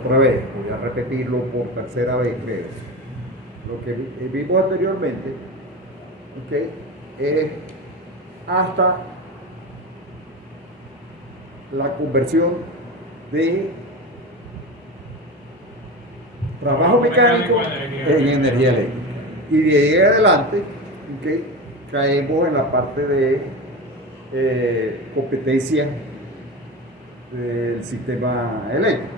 otra vez, voy a repetirlo por tercera vez, creo. Lo que vimos anteriormente, ¿okay? Es hasta la conversión de trabajo mecánico en energía eléctrica. Y de ahí en adelante, ¿okay? Caemos en la parte de competencia del sistema eléctrico.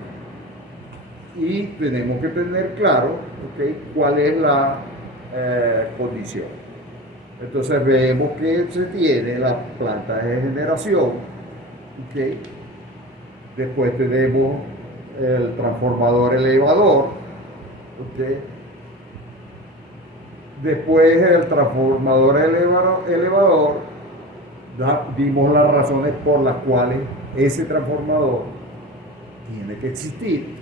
Y tenemos que tener claro, ¿okay? Cuál es la condición. Entonces vemos que se tiene las plantas de generación, ¿okay? Después tenemos el transformador elevador, ¿okay? Después el transformador elevador vimos las razones por las cuales ese transformador tiene que existir,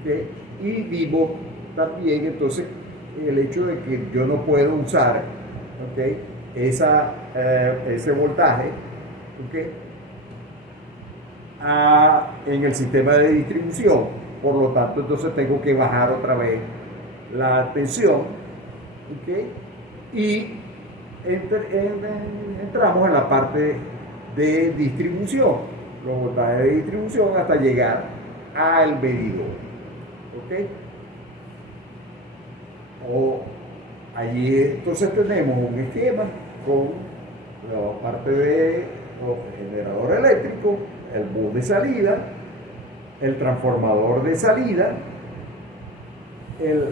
¿okay? Y vimos también entonces el hecho de que yo no puedo usar, ¿okay? Ese voltaje, ¿okay? En el sistema de distribución, por lo tanto entonces tengo que bajar otra vez la tensión, ¿okay? Y entramos en la parte de distribución, los voltajes de distribución hasta llegar al medidor, ¿okay? Allí entonces tenemos un esquema con la parte de los generador eléctrico, el bus de salida, el transformador de salida,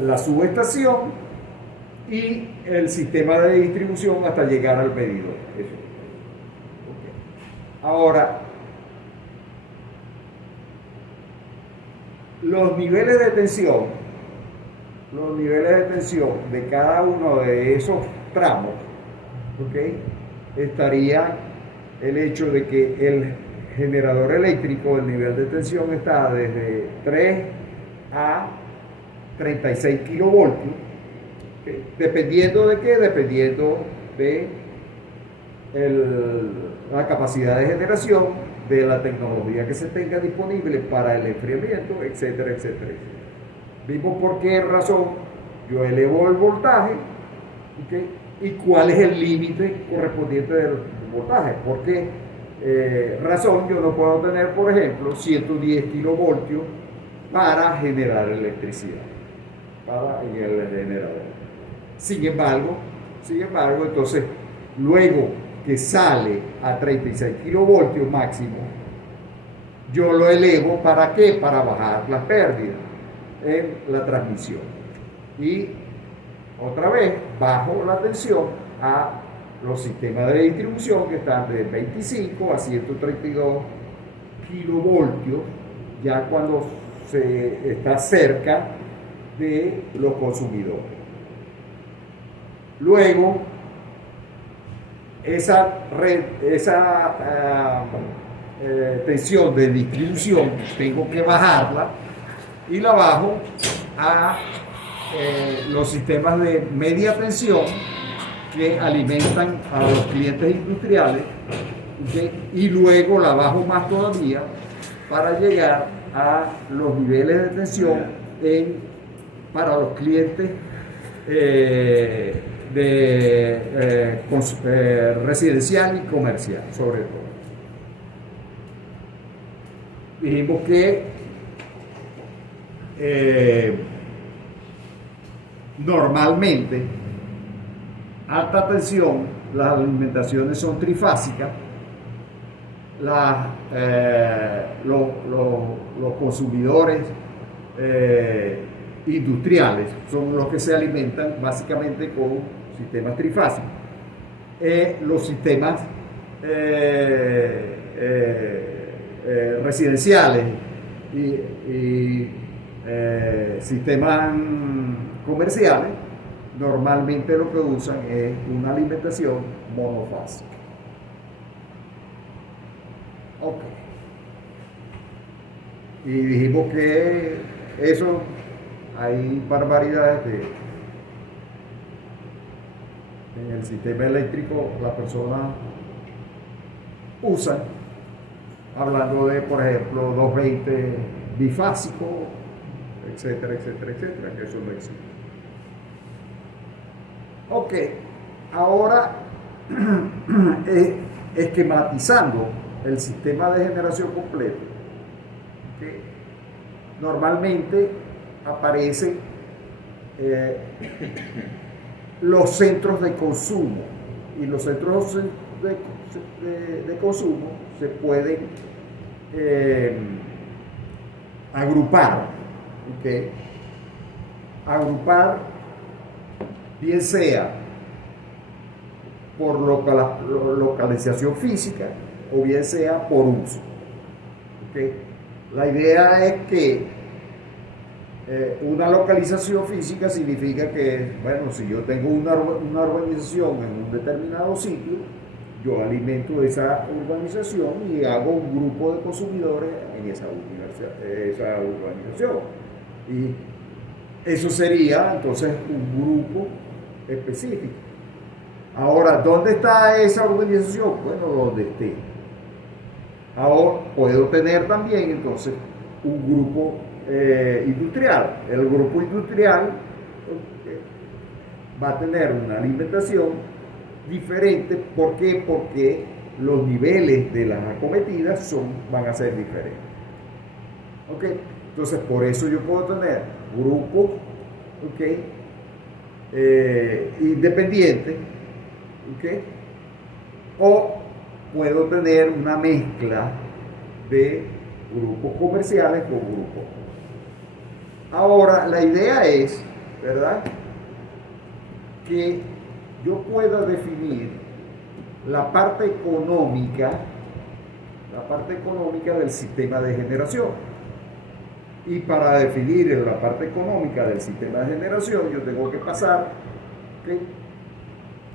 la subestación y el sistema de distribución hasta llegar al medidor. Eso. Okay. Ahora, los niveles de tensión de cada uno de esos tramos, ¿okay? Estaría el hecho de que el generador eléctrico, el nivel de tensión está desde 3 a 36 kilovoltios, ¿okay? Dependiendo de qué, dependiendo de la capacidad de generación, de la tecnología que se tenga disponible para el enfriamiento, etcétera, etcétera, etcétera. Vimos por qué razón yo elevo el voltaje, ¿okay? Y cuál es el límite correspondiente del voltaje. ¿Por qué razón yo no puedo tener, por ejemplo, 110 kilovoltios para generar electricidad en el generador? Sin embargo, entonces, luego que sale a 36 kilovoltios máximo, yo lo elevo, ¿para qué? Para bajar las pérdidas en la transmisión. Y otra vez bajo la tensión a los sistemas de distribución que están de 25 a 132 kilovoltios, ya cuando se está cerca de los consumidores. Luego, esa tensión de distribución tengo que bajarla y la bajo a los sistemas de media tensión que alimentan a los clientes industriales, ¿okay? Y luego la bajo más todavía para llegar a los niveles de tensión para los clientes residencial y comercial, sobre todo. Dijimos que normalmente alta tensión, las alimentaciones son trifásicas, los consumidores industriales son los que se alimentan básicamente con sistemas trifásicos. Los sistemas residenciales y sistemas comerciales normalmente lo que usan es una alimentación monofásica. Ok. Y dijimos que eso, hay barbaridades en el sistema eléctrico la persona usa, hablando de, por ejemplo, 220 bifásico, etcétera, etcétera, etcétera, que eso no existe. Ok, ahora esquematizando el sistema de generación completo, que normalmente aparecen los centros de consumo, y los centros de consumo se pueden agrupar, ¿okay? Agrupar bien sea por localización física o bien sea por uso, ¿okay? La idea es que una localización física significa que, bueno, si yo tengo una urbanización en un determinado sitio, yo alimento esa urbanización y hago un grupo de consumidores en esa urbanización. Y eso sería entonces un grupo específico. Ahora, ¿dónde está esa urbanización? Bueno, donde esté. Ahora puedo tener también entonces un grupo industrial. El grupo industrial va a tener una alimentación diferente. ¿Por qué? Porque los niveles de las acometidas van a ser diferentes. ¿Ok? Entonces, por eso yo puedo tener grupos, ¿ok?, independientes, ¿ok?, o puedo tener una mezcla de grupos comerciales con grupos. Ahora, la idea es, ¿verdad?, que yo pueda definir la parte económica del sistema de generación. Y para definir la parte económica del sistema de generación, yo tengo que pasar, ¿okay?,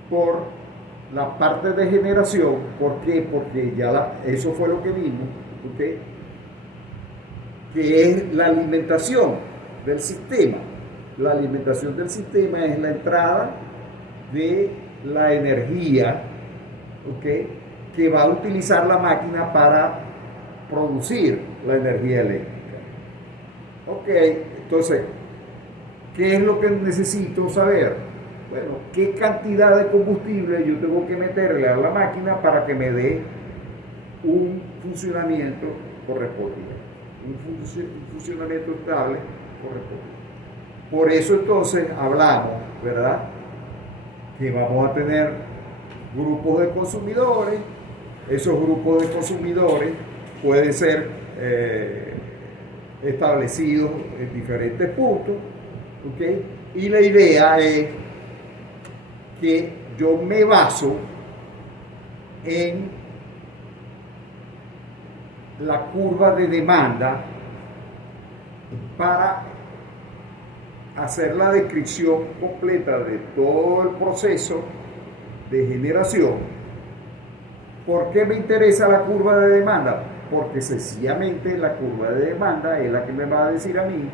por la parte de generación. ¿Por qué? Porque ya eso fue lo que vimos, ¿okay?, que es la alimentación del sistema. La alimentación del sistema es la entrada de la energía, ¿okay?, que va a utilizar la máquina para producir la energía eléctrica. Ok, entonces, ¿qué es lo que necesito saber? Bueno, ¿qué cantidad de combustible yo tengo que meterle a la máquina para que me dé un funcionamiento correspondiente? Un funcionamiento estable correspondiente. Por eso entonces hablamos, ¿verdad?, que vamos a tener grupos de consumidores. Esos grupos de consumidores pueden ser establecidos en diferentes puntos, ¿okay? Y la idea es que yo me baso en la curva de demanda para hacer la descripción completa de todo el proceso de generación. ¿Por qué me interesa la curva de demanda? Porque sencillamente la curva de demanda es la que me va a decir a mí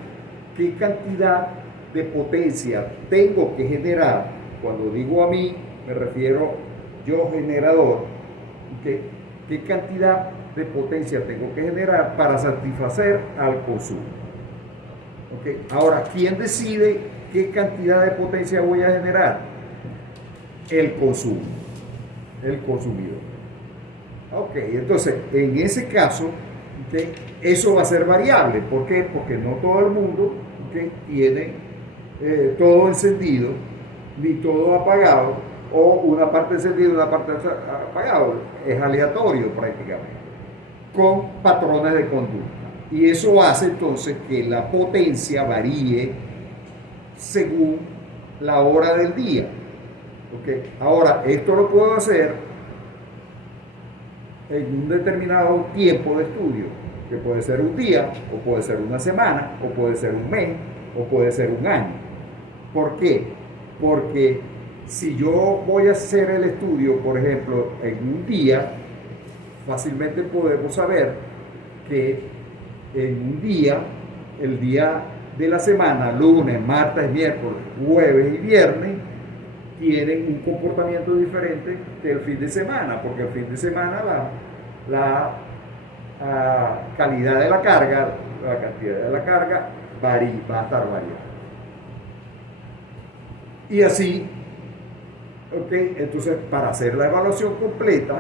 qué cantidad de potencia tengo que generar. Cuando digo a mí, me refiero yo generador, qué cantidad de potencia tengo que generar para satisfacer al consumo. ¿Okay? Ahora, ¿quién decide qué cantidad de potencia voy a generar? El consumo, el consumidor. Ok, entonces, en ese caso, ¿okay?, eso va a ser variable. ¿Por qué? Porque no todo el mundo, ¿okay?, tiene todo encendido, ni todo apagado, o una parte encendida y una parte apagada. Es aleatorio prácticamente, con patrones de conducta. Y eso hace entonces que la potencia varíe según la hora del día. ¿Okay? Ahora, esto lo puedo hacer en un determinado tiempo de estudio, que puede ser un día, o puede ser una semana, o puede ser un mes, o puede ser un año. ¿Por qué? Porque si yo voy a hacer el estudio, por ejemplo, en un día, fácilmente podemos saber que en un día, el día de la semana, lunes, martes, miércoles, jueves y viernes, tienen un comportamiento diferente que el fin de semana, porque el fin de semana calidad de la carga, la cantidad de la carga va a estar variando. Y así, ok, entonces para hacer la evaluación completa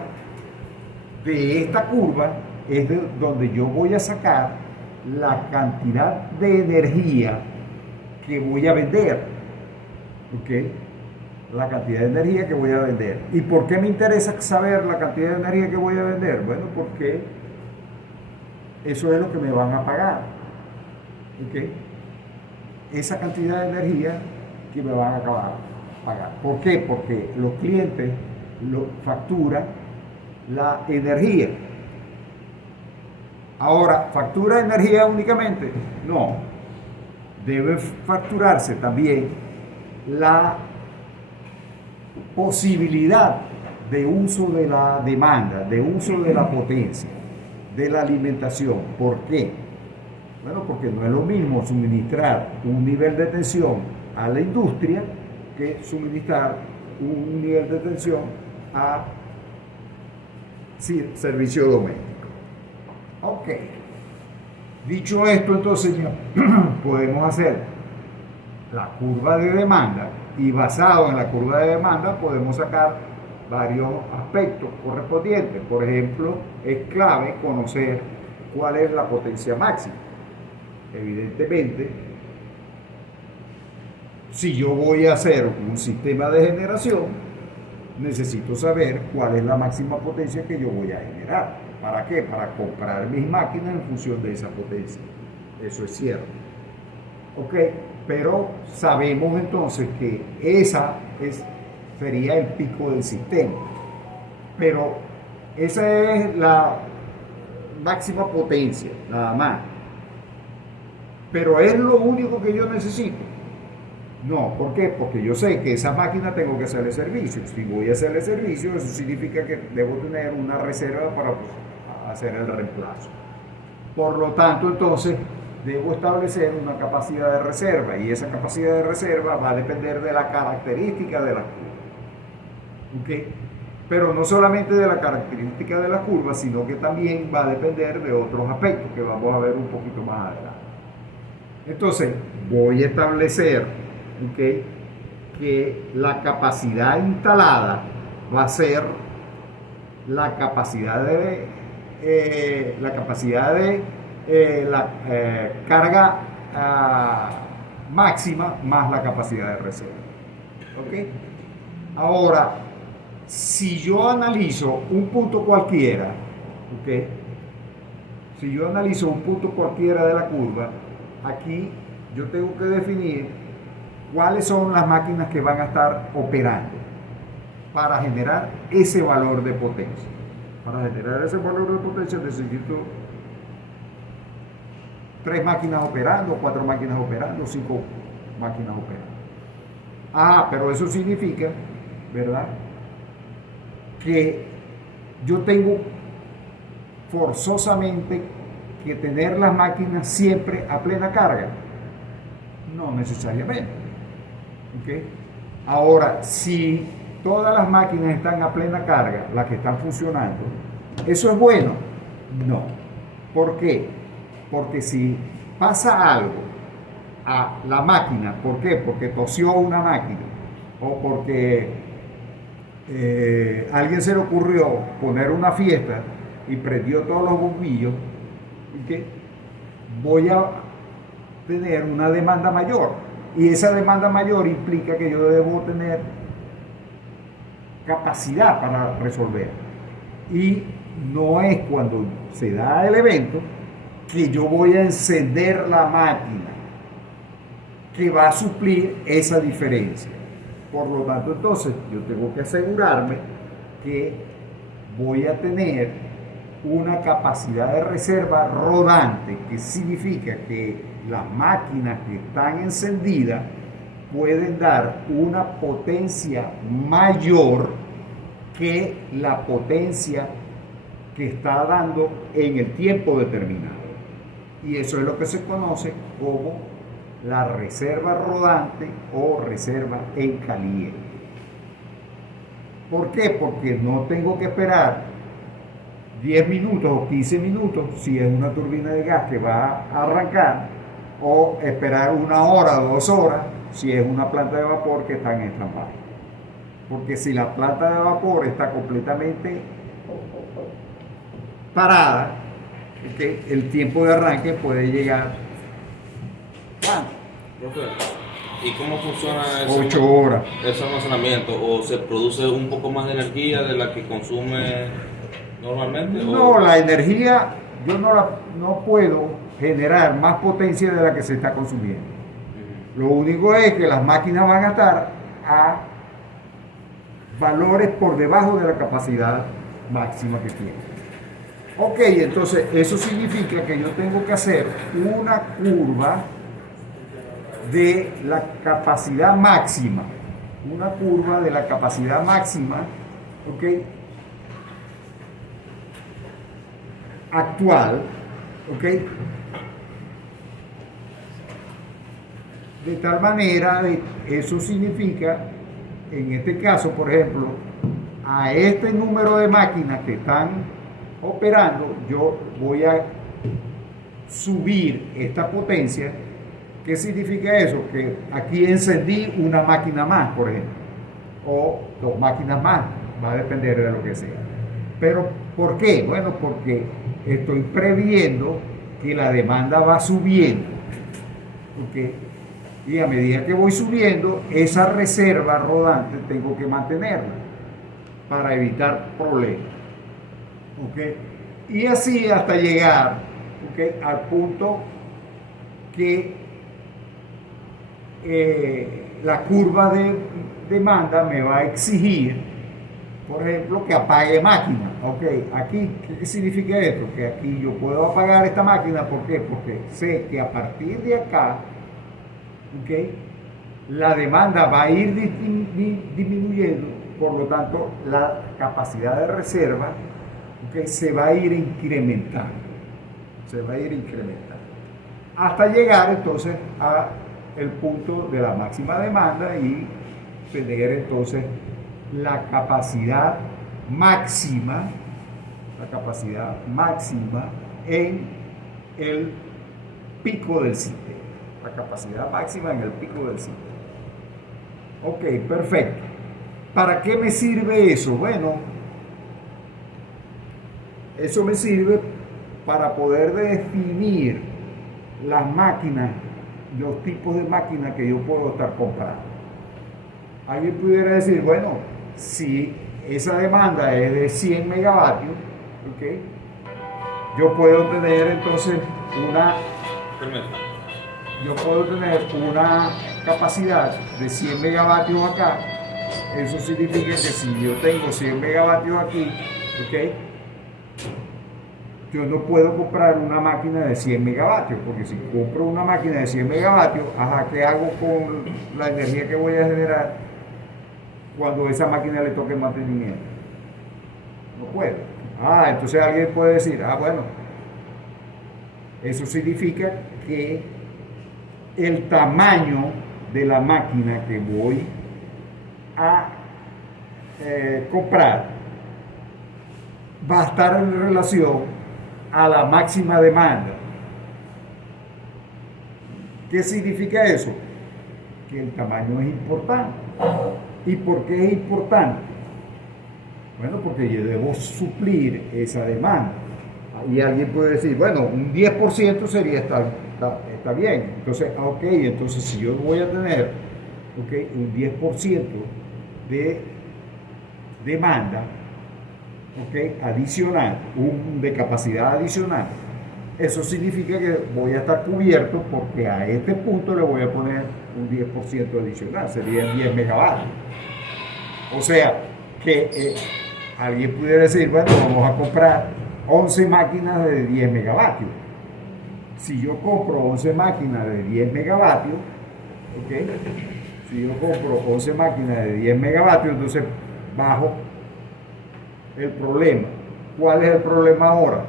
de esta curva es de donde yo voy a sacar la cantidad de energía que voy a vender, ok, la cantidad de energía que voy a vender. ¿Y por qué me interesa saber la cantidad de energía que voy a vender? Bueno, porque eso es lo que me van a pagar, ok, esa cantidad de energía que me van a pagar. ¿Por qué? Porque los clientes facturan la energía. Ahora, ¿factura energía únicamente? No. Debe facturarse también la posibilidad de uso de la demanda, de uso de la potencia, de la alimentación. ¿Por qué? Bueno, porque no es lo mismo suministrar un nivel de tensión a la industria que suministrar un nivel de tensión a servicio doméstico. Ok. Dicho esto, entonces ya podemos hacer la curva de demanda y basado en la curva de demanda podemos sacar varios aspectos correspondientes. Por ejemplo, es clave conocer cuál es la potencia máxima. Evidentemente, si yo voy a hacer un sistema de generación, necesito saber cuál es la máxima potencia que yo voy a generar. ¿Para qué? Para comprar mis máquinas en función de esa potencia. Eso es cierto. Ok, pero sabemos entonces que sería el pico del sistema. Pero esa es la máxima potencia, nada más. Pero es lo único que yo necesito. No, ¿por qué? Porque yo sé que esa máquina tengo que hacerle servicio. Si voy a hacerle servicio, eso significa que debo tener una reserva para hacer el reemplazo. Por lo tanto, entonces, debo establecer una capacidad de reserva y esa capacidad de reserva va a depender de la característica de la curva. ¿Okay? Pero no solamente de la característica de la curva, sino que también va a depender de otros aspectos que vamos a ver un poquito más adelante. Entonces, voy a establecer, ¿okay?, que la capacidad instalada va a ser la capacidad de la carga máxima más la capacidad de reserva. ¿Okay? Ahora, si yo analizo un punto cualquiera, ¿okay?, si yo analizo un punto cualquiera de la curva, aquí yo tengo que definir cuáles son las máquinas que van a estar operando para generar ese valor de potencia. Para generar ese valor de potencia necesito 3 máquinas operando, 4 máquinas operando, 5 máquinas operando. Pero eso significa, ¿verdad?, que yo tengo forzosamente que tener las máquinas siempre a plena carga. No necesariamente. ¿Okay? Ahora, si todas las máquinas están a plena carga, las que están funcionando, ¿eso es bueno? No. ¿Por qué? Porque si pasa algo a la máquina, ¿por qué? Porque tosió una máquina o porque alguien se le ocurrió poner una fiesta y prendió todos los bombillos, ¿okay?, voy a tener una demanda mayor y esa demanda mayor implica que yo debo tener capacidad para resolver, y no es cuando se da el evento que yo voy a encender la máquina que va a suplir esa diferencia. Por lo tanto, entonces yo tengo que asegurarme que voy a tener una capacidad de reserva rodante, que significa que las máquinas que están encendidas pueden dar una potencia mayor que la potencia que está dando en el tiempo determinado. Y eso es lo que se conoce como la reserva rodante o reserva en caliente. ¿Por qué? Porque no tengo que esperar 10 minutos o 15 minutos si es una turbina de gas que va a arrancar, o esperar 1 hora o 2 horas si es una planta de vapor que está en stand-by. Porque si la planta de vapor está completamente parada, ¿okay?, el tiempo de arranque puede llegar a Profe, ¿y cómo funciona 8 horas. ese almacenamiento? ¿O se produce un poco más de energía de la que consume normalmente? No, la energía yo no puedo generar más potencia de la que se está consumiendo. Lo único es que las máquinas van a estar a valores por debajo de la capacidad máxima que tienen. Ok, entonces eso significa que yo tengo que hacer una curva de la capacidad máxima, ok, actual, ok, de tal manera, eso significa, en este caso, por ejemplo, a este número de máquinas que están operando, yo voy a subir esta potencia. ¿Qué significa eso? Que aquí encendí una máquina más, por ejemplo, o 2 máquinas más, va a depender de lo que sea. Pero, ¿por qué? Bueno, porque estoy previendo que la demanda va subiendo, ¿okay? Y a medida que voy subiendo, esa reserva rodante tengo que mantenerla para evitar problemas, ¿okay? Y así hasta llegar, ¿okay?, al punto que la curva de demanda me va a exigir, por ejemplo, que apague máquina. Ok, aquí, ¿qué significa esto? Que aquí yo puedo apagar esta máquina. ¿Por qué? Porque sé que a partir de acá, okay, la demanda va a ir disminuyendo, por lo tanto la capacidad de reserva, okay, se va a ir incrementando, hasta llegar entonces a el punto de la máxima demanda y tener entonces la capacidad máxima en el pico del sistema. La capacidad máxima en el pico del sistema. Ok, perfecto. ¿Para qué me sirve eso? Bueno, eso me sirve para poder definir las máquinas, los tipos de máquinas que yo puedo estar comprando. Alguien pudiera decir, bueno, si esa demanda es de 100 megavatios, ¿okay?, yo puedo tener entonces una capacidad de 100 megavatios acá. Eso significa que si yo tengo 100 megavatios aquí, ¿okay?, yo no puedo comprar una máquina de 100 megavatios, porque si compro una máquina de 100 megavatios, ¿qué hago con la energía que voy a generar cuando esa máquina le toque mantenimiento? No puedo. Entonces alguien puede decir, bueno, eso significa que el tamaño de la máquina que voy a comprar va a estar en relación a la máxima demanda. ¿Qué significa eso? Que el tamaño es importante. ¿Y por qué es importante? Bueno, porque yo debo suplir esa demanda. Y alguien puede decir, bueno, un 10% sería está bien. Entonces, entonces si yo voy a tener, un 10% de demanda, adicional, de capacidad adicional, eso significa que voy a estar cubierto, porque a este punto le voy a poner un 10% adicional, serían 10 megavatios. O sea, que alguien pudiera decir, bueno, vamos a comprar 11 máquinas de 10 megavatios. Si yo compro 11 máquinas de 10 megavatios, si yo compro 11 máquinas de 10 megavatios, entonces bajo el problema. ¿Cuál es el problema ahora?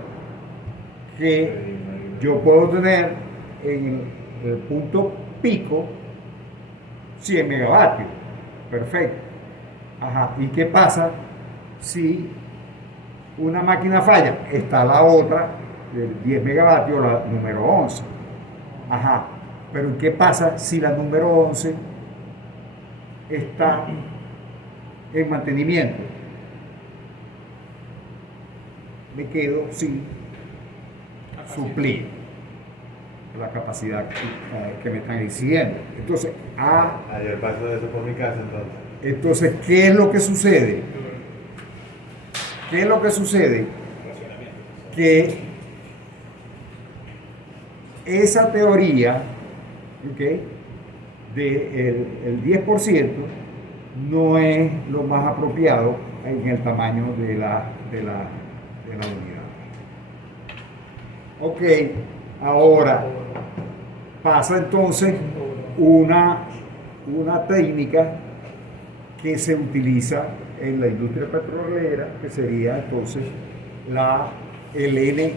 Que yo puedo tener en el punto pico 100 megavatios. Perfecto. ¿Y qué pasa si una máquina falla, está la otra, de 10 megavatios, la número 11. Ajá, pero ¿qué pasa si la número 11 está en mantenimiento? Me quedo sin suplir la capacidad que me están exigiendo. Entonces, Ayer pasó eso por mi casa entonces. ¿qué es lo que sucede? ¿Qué es lo que sucede? Que esa teoría, ¿okay?, del 10% no es lo más apropiado en el tamaño de la unidad. Ok, ahora pasa entonces una técnica que se utiliza en la industria petrolera, que sería entonces el N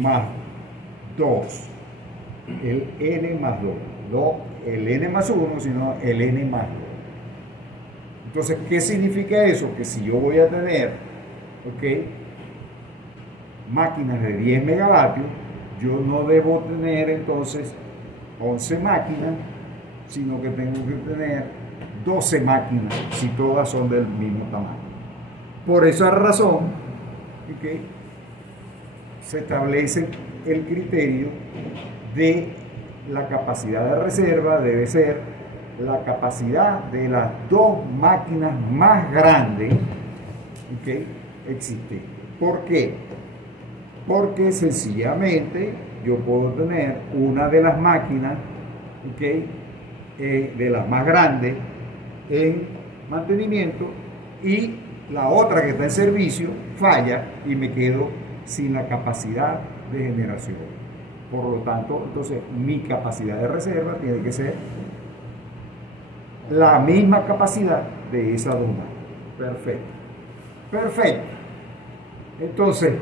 más 2. El N más 2. No el N más 1, sino el N más 2. Entonces, ¿qué significa eso? Que si yo voy a tener, máquinas de 10 megavatios, yo no debo tener entonces 11 máquinas, sino que tengo que tener 12 máquinas si todas son del mismo tamaño. Por esa razón, se establece el criterio de la capacidad de reserva debe ser la capacidad de las dos máquinas más grandes existentes. ¿Por qué? Porque sencillamente yo puedo tener una de las máquinas de las más grandes en mantenimiento y la otra que está en servicio falla y me quedo sin la capacidad de generación. Por lo tanto, entonces mi capacidad de reserva tiene que ser la misma capacidad de esas dos máquinas. Perfecto. Entonces,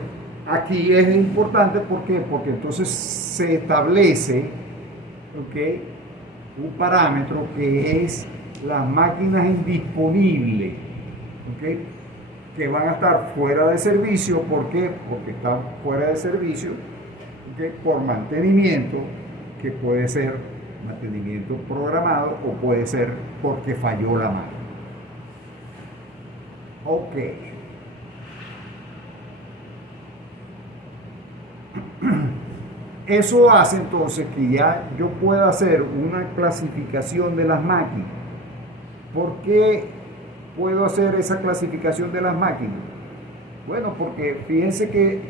aquí es importante, ¿por qué? Porque entonces se establece un parámetro que es las máquinas indisponibles, que van a estar fuera de servicio. ¿Por qué? Porque están fuera de servicio por mantenimiento, que puede ser mantenimiento programado o puede ser porque falló la máquina. Eso hace entonces que ya yo pueda hacer una clasificación de las máquinas. ¿Por qué puedo hacer esa clasificación de las máquinas? Bueno, porque fíjense que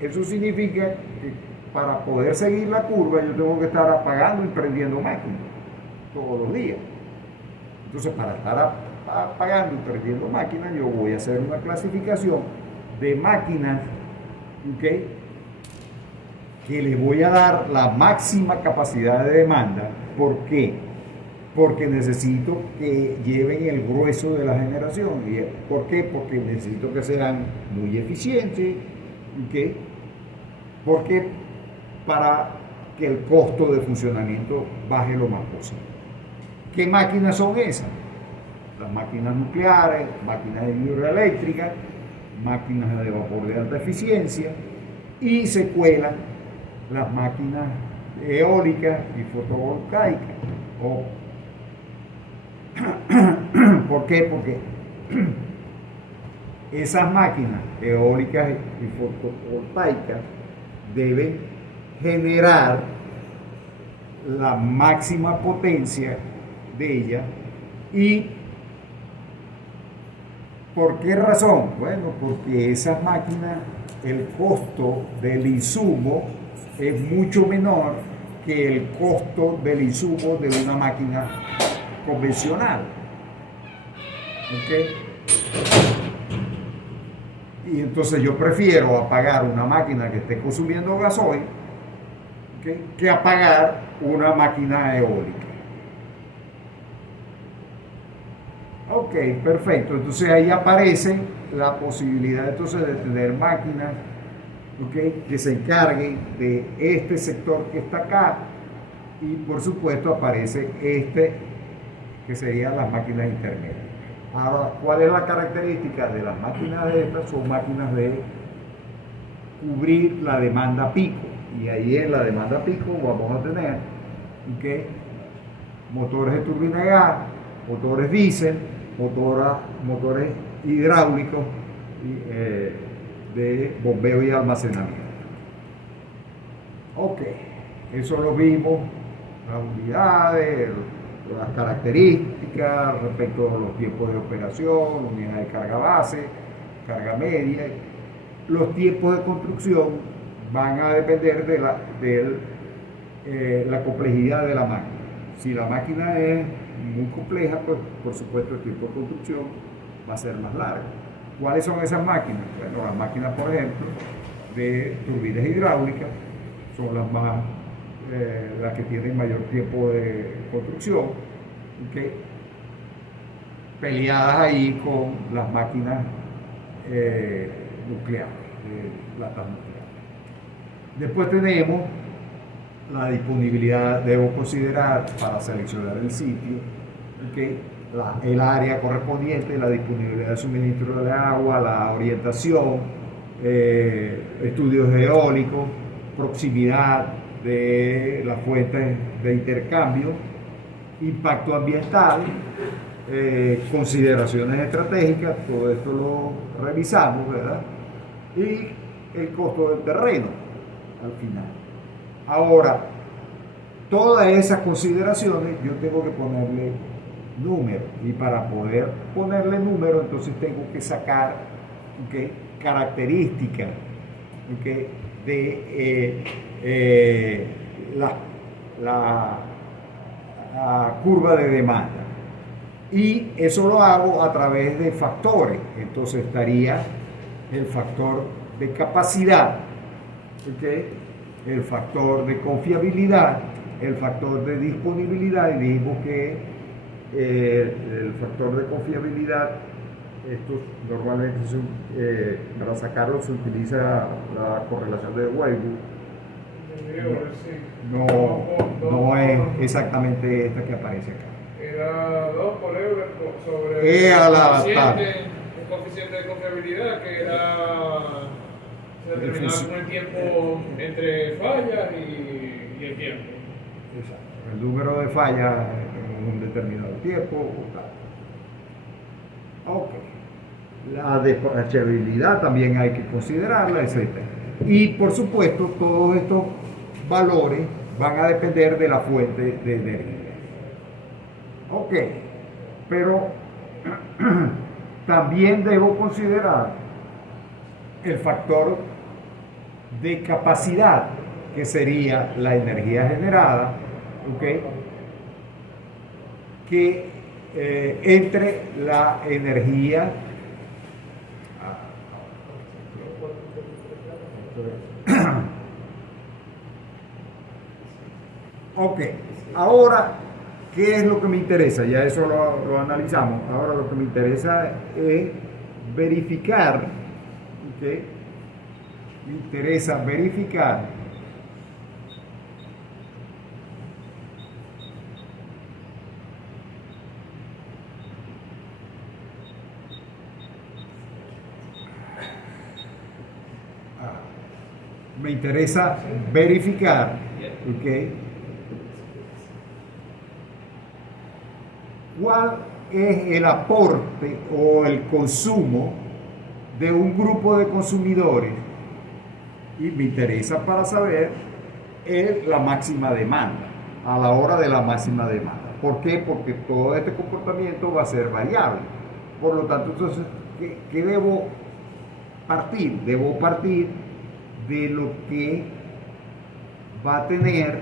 eso significa que para poder seguir la curva yo tengo que estar apagando y prendiendo máquinas todos los días. Entonces, para estar apagando y prendiendo máquinas, yo voy a hacer una clasificación de máquinas que le voy a dar la máxima capacidad de demanda. ¿Por qué? Porque necesito que lleven el grueso de la generación. ¿Por qué? Porque necesito que sean muy eficientes. Porque para que el costo de funcionamiento baje lo más posible. ¿Qué máquinas son esas? Las máquinas nucleares, máquinas hidroeléctricas, máquinas de vapor de alta eficiencia, y se cuelan las máquinas eólicas y fotovoltaicas. ¿Por qué? Porque esas máquinas eólicas y fotovoltaicas deben generar la máxima potencia de ella. ¿Y por qué razón? Bueno, porque esas máquinas, el costo del insumo es mucho menor que el costo del insumo de una máquina convencional. Y entonces yo prefiero apagar una máquina que esté consumiendo gasoil que apagar una máquina eólica. Perfecto. Entonces ahí aparece la posibilidad entonces de tener máquinas que se encarguen de este sector que está acá, y por supuesto aparece que serían las máquinas intermedias. Ahora, ¿cuál es la característica de las máquinas de estas? Son máquinas de cubrir la demanda pico. Y ahí en la demanda pico vamos a tener que motores de turbina de gas, motores diésel, motores hidráulicos de bombeo y almacenamiento. Ok, eso lo vimos, las unidades, las características respecto a los tiempos de operación, unidad de carga base, carga media. Los tiempos de construcción van a depender de la complejidad de la máquina. Si la máquina es muy compleja, pues por supuesto el tiempo de construcción va a ser más largo. ¿Cuáles son esas máquinas? Bueno, las máquinas, por ejemplo, de turbinas hidráulicas son las que tienen mayor tiempo de construcción, ¿okay? Peleadas ahí con las máquinas nucleares, plantas nucleares. Después tenemos la disponibilidad, debo considerar para seleccionar el sitio, ¿okay? El área correspondiente, la disponibilidad de suministro de agua, la orientación, estudios eólicos, proximidad de las fuentes de intercambio, impacto ambiental, consideraciones estratégicas, todo esto lo revisamos, ¿verdad? Y el costo del terreno al final. Ahora, todas esas consideraciones yo tengo que ponerle número, y para poder ponerle número entonces tengo que sacar, ¿okay?, características, ¿okay?, de la curva de demanda, y eso lo hago a través de factores. Entonces estaría el factor de capacidad, ¿okay?, el factor de confiabilidad, el factor de disponibilidad, y dijimos que el factor de confiabilidad, estos normalmente para sacarlo se utiliza la correlación de Weibull. No es exactamente esta que aparece acá. Era 2 por Euler sobre el coeficiente de confiabilidad, que era se determinaba con el tiempo entre fallas y el tiempo. Exacto. El número de fallas en un determinado tiempo. Ok. La despachabilidad también hay que considerarla, etc. Y por supuesto, todos estos valores van a depender de la fuente de energía. Ok, pero también debo considerar el factor de capacidad, que sería la energía generada, ¿okay?, que entre la energía ok, ahora, ¿qué es lo que me interesa? Ya eso lo analizamos. Ahora lo que me interesa es verificar, ¿okay?, me interesa verificar ¿okay?, cuál es el aporte o el consumo de un grupo de consumidores, y me interesa para saber la máxima demanda, a la hora de la máxima demanda. ¿Por qué? Porque todo este comportamiento va a ser variable. Por lo tanto, entonces, ¿qué debo partir? Debo partir de lo que va a tener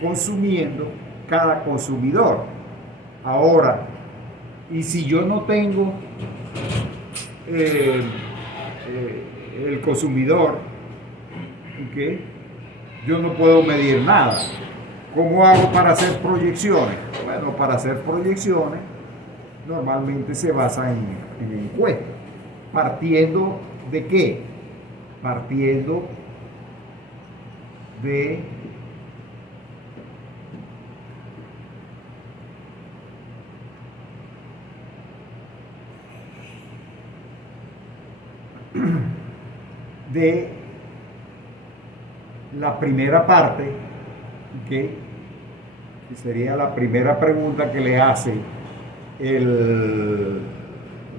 consumiendo cada consumidor. Ahora, y si yo no tengo el consumidor, ¿okay?, yo no puedo medir nada. ¿Cómo hago para hacer proyecciones? Bueno, para hacer proyecciones normalmente se basa en encuestas. ¿Partiendo de qué? Partiendo de de la primera parte, que sería la primera pregunta que le hace el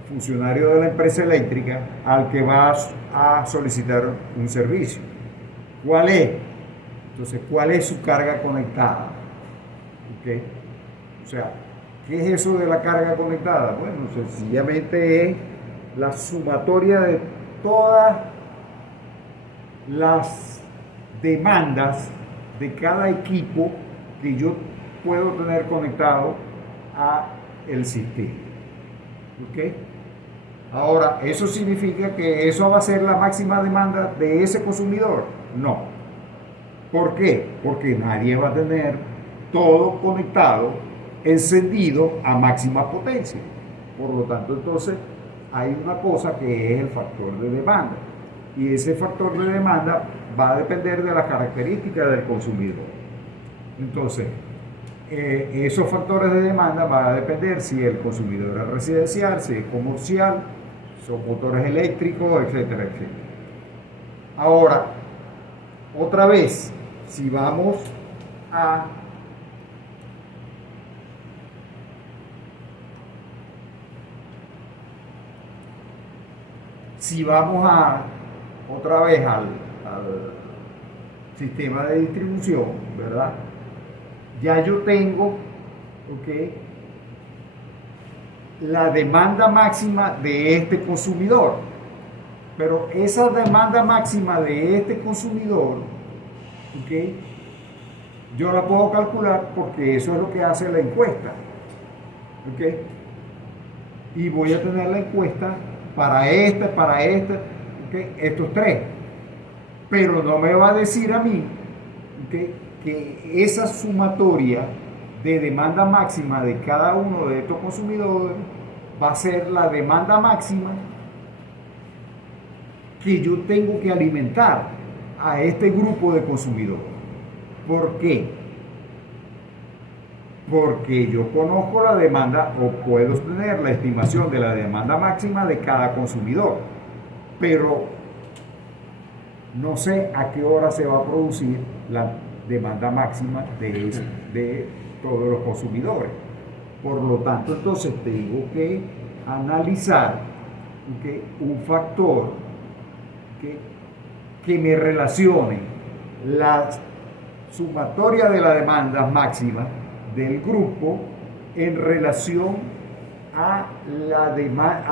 funcionario de la empresa eléctrica al que va a solicitar un servicio. ¿Cuál es? Entonces, ¿cuál es su carga conectada? ¿Okay? O sea, ¿qué es eso de la carga conectada? Bueno, sencillamente es la sumatoria de todas las demandas de cada equipo que yo puedo tener conectado a el sistema. ¿Ok? Ahora, ¿eso significa que eso va a ser la máxima demanda de ese consumidor? No. ¿Por qué? Porque nadie va a tener todo conectado, encendido a máxima potencia. Por lo tanto, entonces, hay una cosa que es el factor de demanda. Y ese factor de demanda va a depender de las características del consumidor. Entonces, esos factores de demanda van a depender si el consumidor es residencial, si es comercial, son motores eléctricos, etcétera, etcétera. Ahora, otra vez, si vamos a otra vez al sistema de distribución, ¿verdad? Ya yo tengo, ¿ok?, la demanda máxima de este consumidor, pero esa demanda máxima de este consumidor, ¿ok?, yo la puedo calcular porque eso es lo que hace la encuesta, ¿ok? Y voy a tener la encuesta para estos tres, pero no me va a decir a mí, que esa sumatoria de demanda máxima de cada uno de estos consumidores va a ser la demanda máxima que yo tengo que alimentar a este grupo de consumidores. ¿Por qué? Porque yo conozco la demanda o puedo tener la estimación de la demanda máxima de cada consumidor, pero no sé a qué hora se va a producir la demanda máxima de todos los consumidores. Por lo tanto, entonces tengo que analizar un factor que me relacione la sumatoria de la demanda máxima del grupo en relación a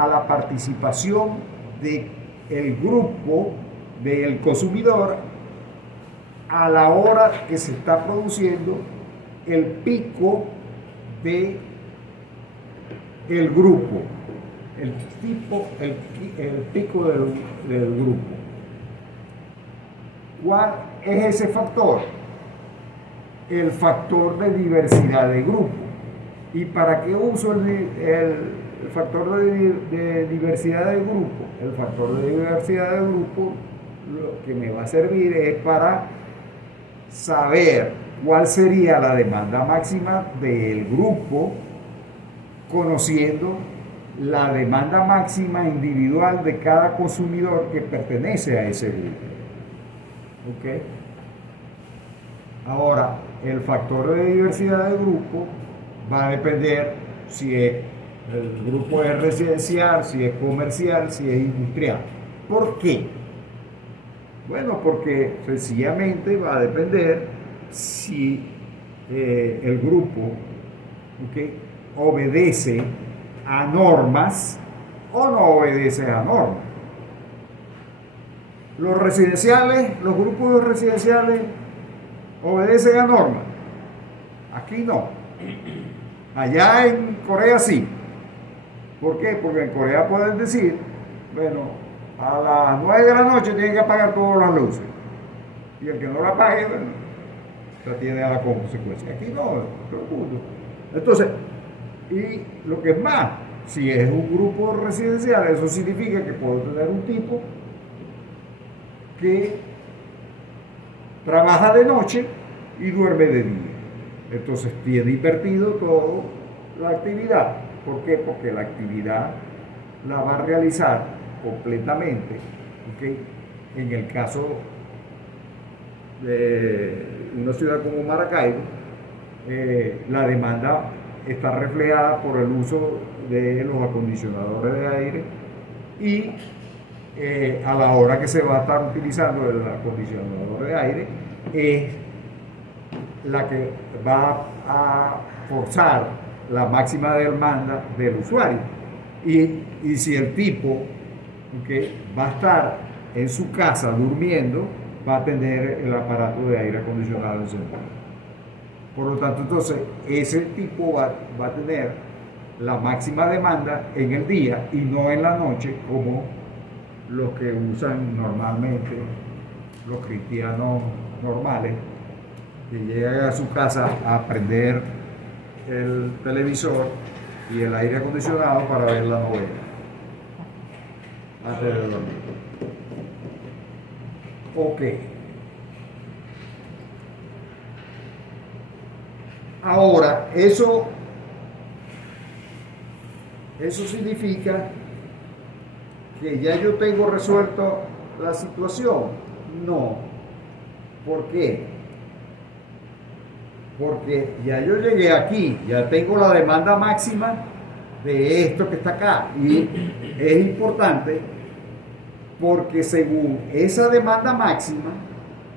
la participación del grupo del consumidor a la hora que se está produciendo el pico del grupo, el pico del grupo. ¿Cuál es ese factor? El factor de diversidad de grupo. ¿Y para qué uso el factor de diversidad de grupo? El factor de diversidad de grupo lo que me va a servir es para saber cuál sería la demanda máxima del grupo, conociendo la demanda máxima individual de cada consumidor que pertenece a ese grupo. ¿Ok? Ahora, el factor de diversidad de grupo va a depender si el grupo es residencial, si es comercial, si es industrial. ¿Por qué? Bueno, porque sencillamente va a depender si el grupo obedece a normas o no obedece a normas. Los grupos residenciales obedecen a normas. Aquí no. Allá en Corea sí. ¿Por qué? Porque en Corea pueden decir, bueno, a las 9 de la noche tienen que apagar todas las luces. Y el que no la apague, bueno, la tiene a la consecuencia. Aquí no, todo el mundo. Entonces, y lo que es más, si es un grupo residencial, eso significa que puedo tener un tipo que trabaja de noche y duerme de día. Entonces tiene invertido toda la actividad. ¿Por qué? Porque la actividad la va a realizar completamente en el caso de una ciudad como Maracaibo, la demanda está reflejada por el uso de los acondicionadores de aire y a la hora que se va a estar utilizando el acondicionador de aire es la que va a forzar la máxima demanda del usuario. Y si el tipo va a estar en su casa durmiendo, va a tener el aparato de aire acondicionado encendido. Por lo tanto, entonces, ese tipo va a tener la máxima demanda en el día y no en la noche, como los que usan normalmente los cristianos normales, que llegan a su casa a prender el televisor y el aire acondicionado para ver la novela antes de dormir. Ok. Ahora, eso significa que ya yo tengo resuelto la situación. No. ¿Por qué? Porque ya yo llegué aquí, ya tengo la demanda máxima de esto que está acá. Y es importante porque según esa demanda máxima,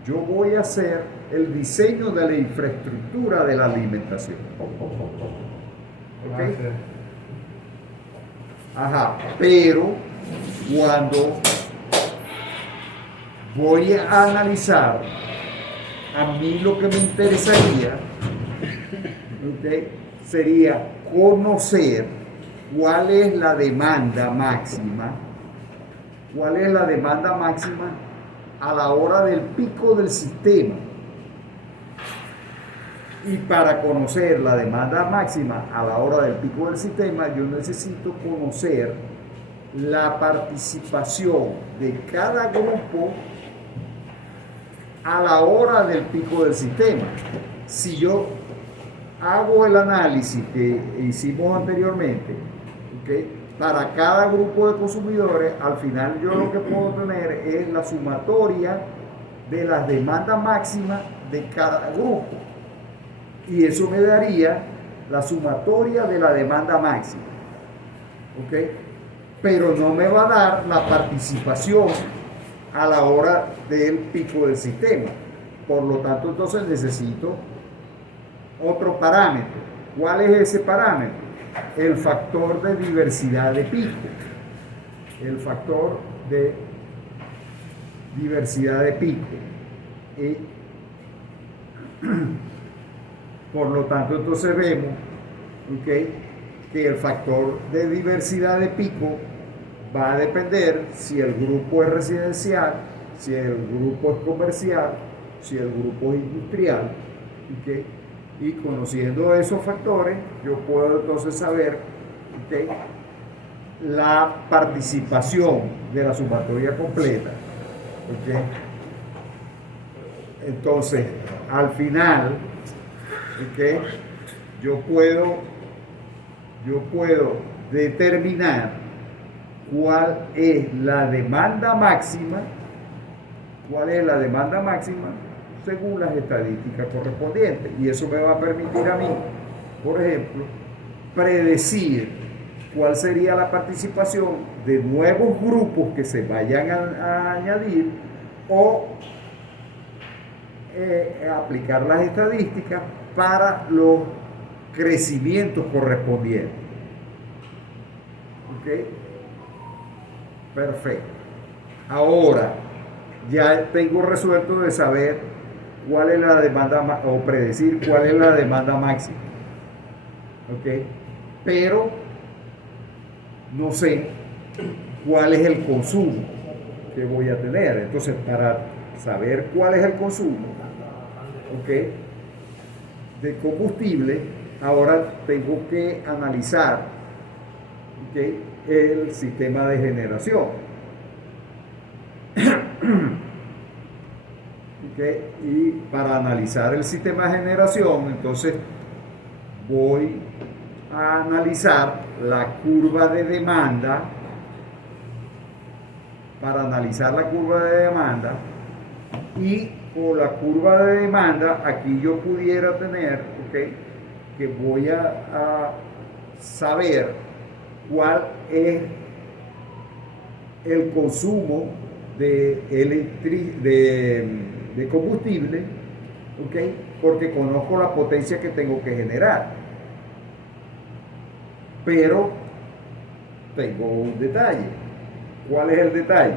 yo voy a hacer el diseño de la infraestructura de la alimentación. ¿Ok? Ajá, pero cuando voy a analizar, a mí lo que me interesaría, ¿okay?, sería conocer cuál es la demanda máxima, a la hora del pico del sistema. Y para conocer la demanda máxima a la hora del pico del sistema, yo necesito conocer la participación de cada grupo a la hora del pico del sistema. Si yo hago el análisis que hicimos anteriormente, ¿okay?, para cada grupo de consumidores, al final yo lo que puedo tener es la sumatoria de las demandas máximas de cada grupo. Y eso me daría la sumatoria de la demanda máxima. ¿Ok? Pero no me va a dar la participación a la hora del pico del sistema. Por lo tanto, entonces necesito otro parámetro. ¿Cuál es ese parámetro? El factor de diversidad de pico. El factor de diversidad de pico. Por lo tanto, entonces vemos, ¿okay?, que el factor de diversidad de pico va a depender si el grupo es residencial, si el grupo es comercial, si el grupo es industrial. ¿Okay? Y conociendo esos factores, yo puedo entonces saber, ¿okay?, la participación de la sumatoria completa. ¿Okay? Entonces, al final, ¿okay?, yo puedo determinar cuál es la demanda máxima según las estadísticas correspondientes. Y eso me va a permitir a mí, por ejemplo, predecir cuál sería la participación de nuevos grupos que se vayan a añadir o aplicar las estadísticas para los crecimientos correspondientes. ¿Ok? Perfecto. Ahora ya tengo resuelto de saber cuál es la demanda o predecir cuál es la demanda máxima. ¿Ok? Pero no sé cuál es el consumo que voy a tener. Entonces, para saber cuál es el consumo, ¿ok?, de combustible, ahora tengo que analizar, ¿ok?, el sistema de generación. ¿Okay? Y para analizar el sistema de generación, entonces voy a analizar la curva de demanda para analizar la curva de demanda, y con la curva de demanda aquí yo pudiera tener, ¿okay?, que voy a saber cuál es el consumo de combustible, ¿okay?, porque conozco la potencia que tengo que generar. Pero tengo un detalle. ¿Cuál es el detalle?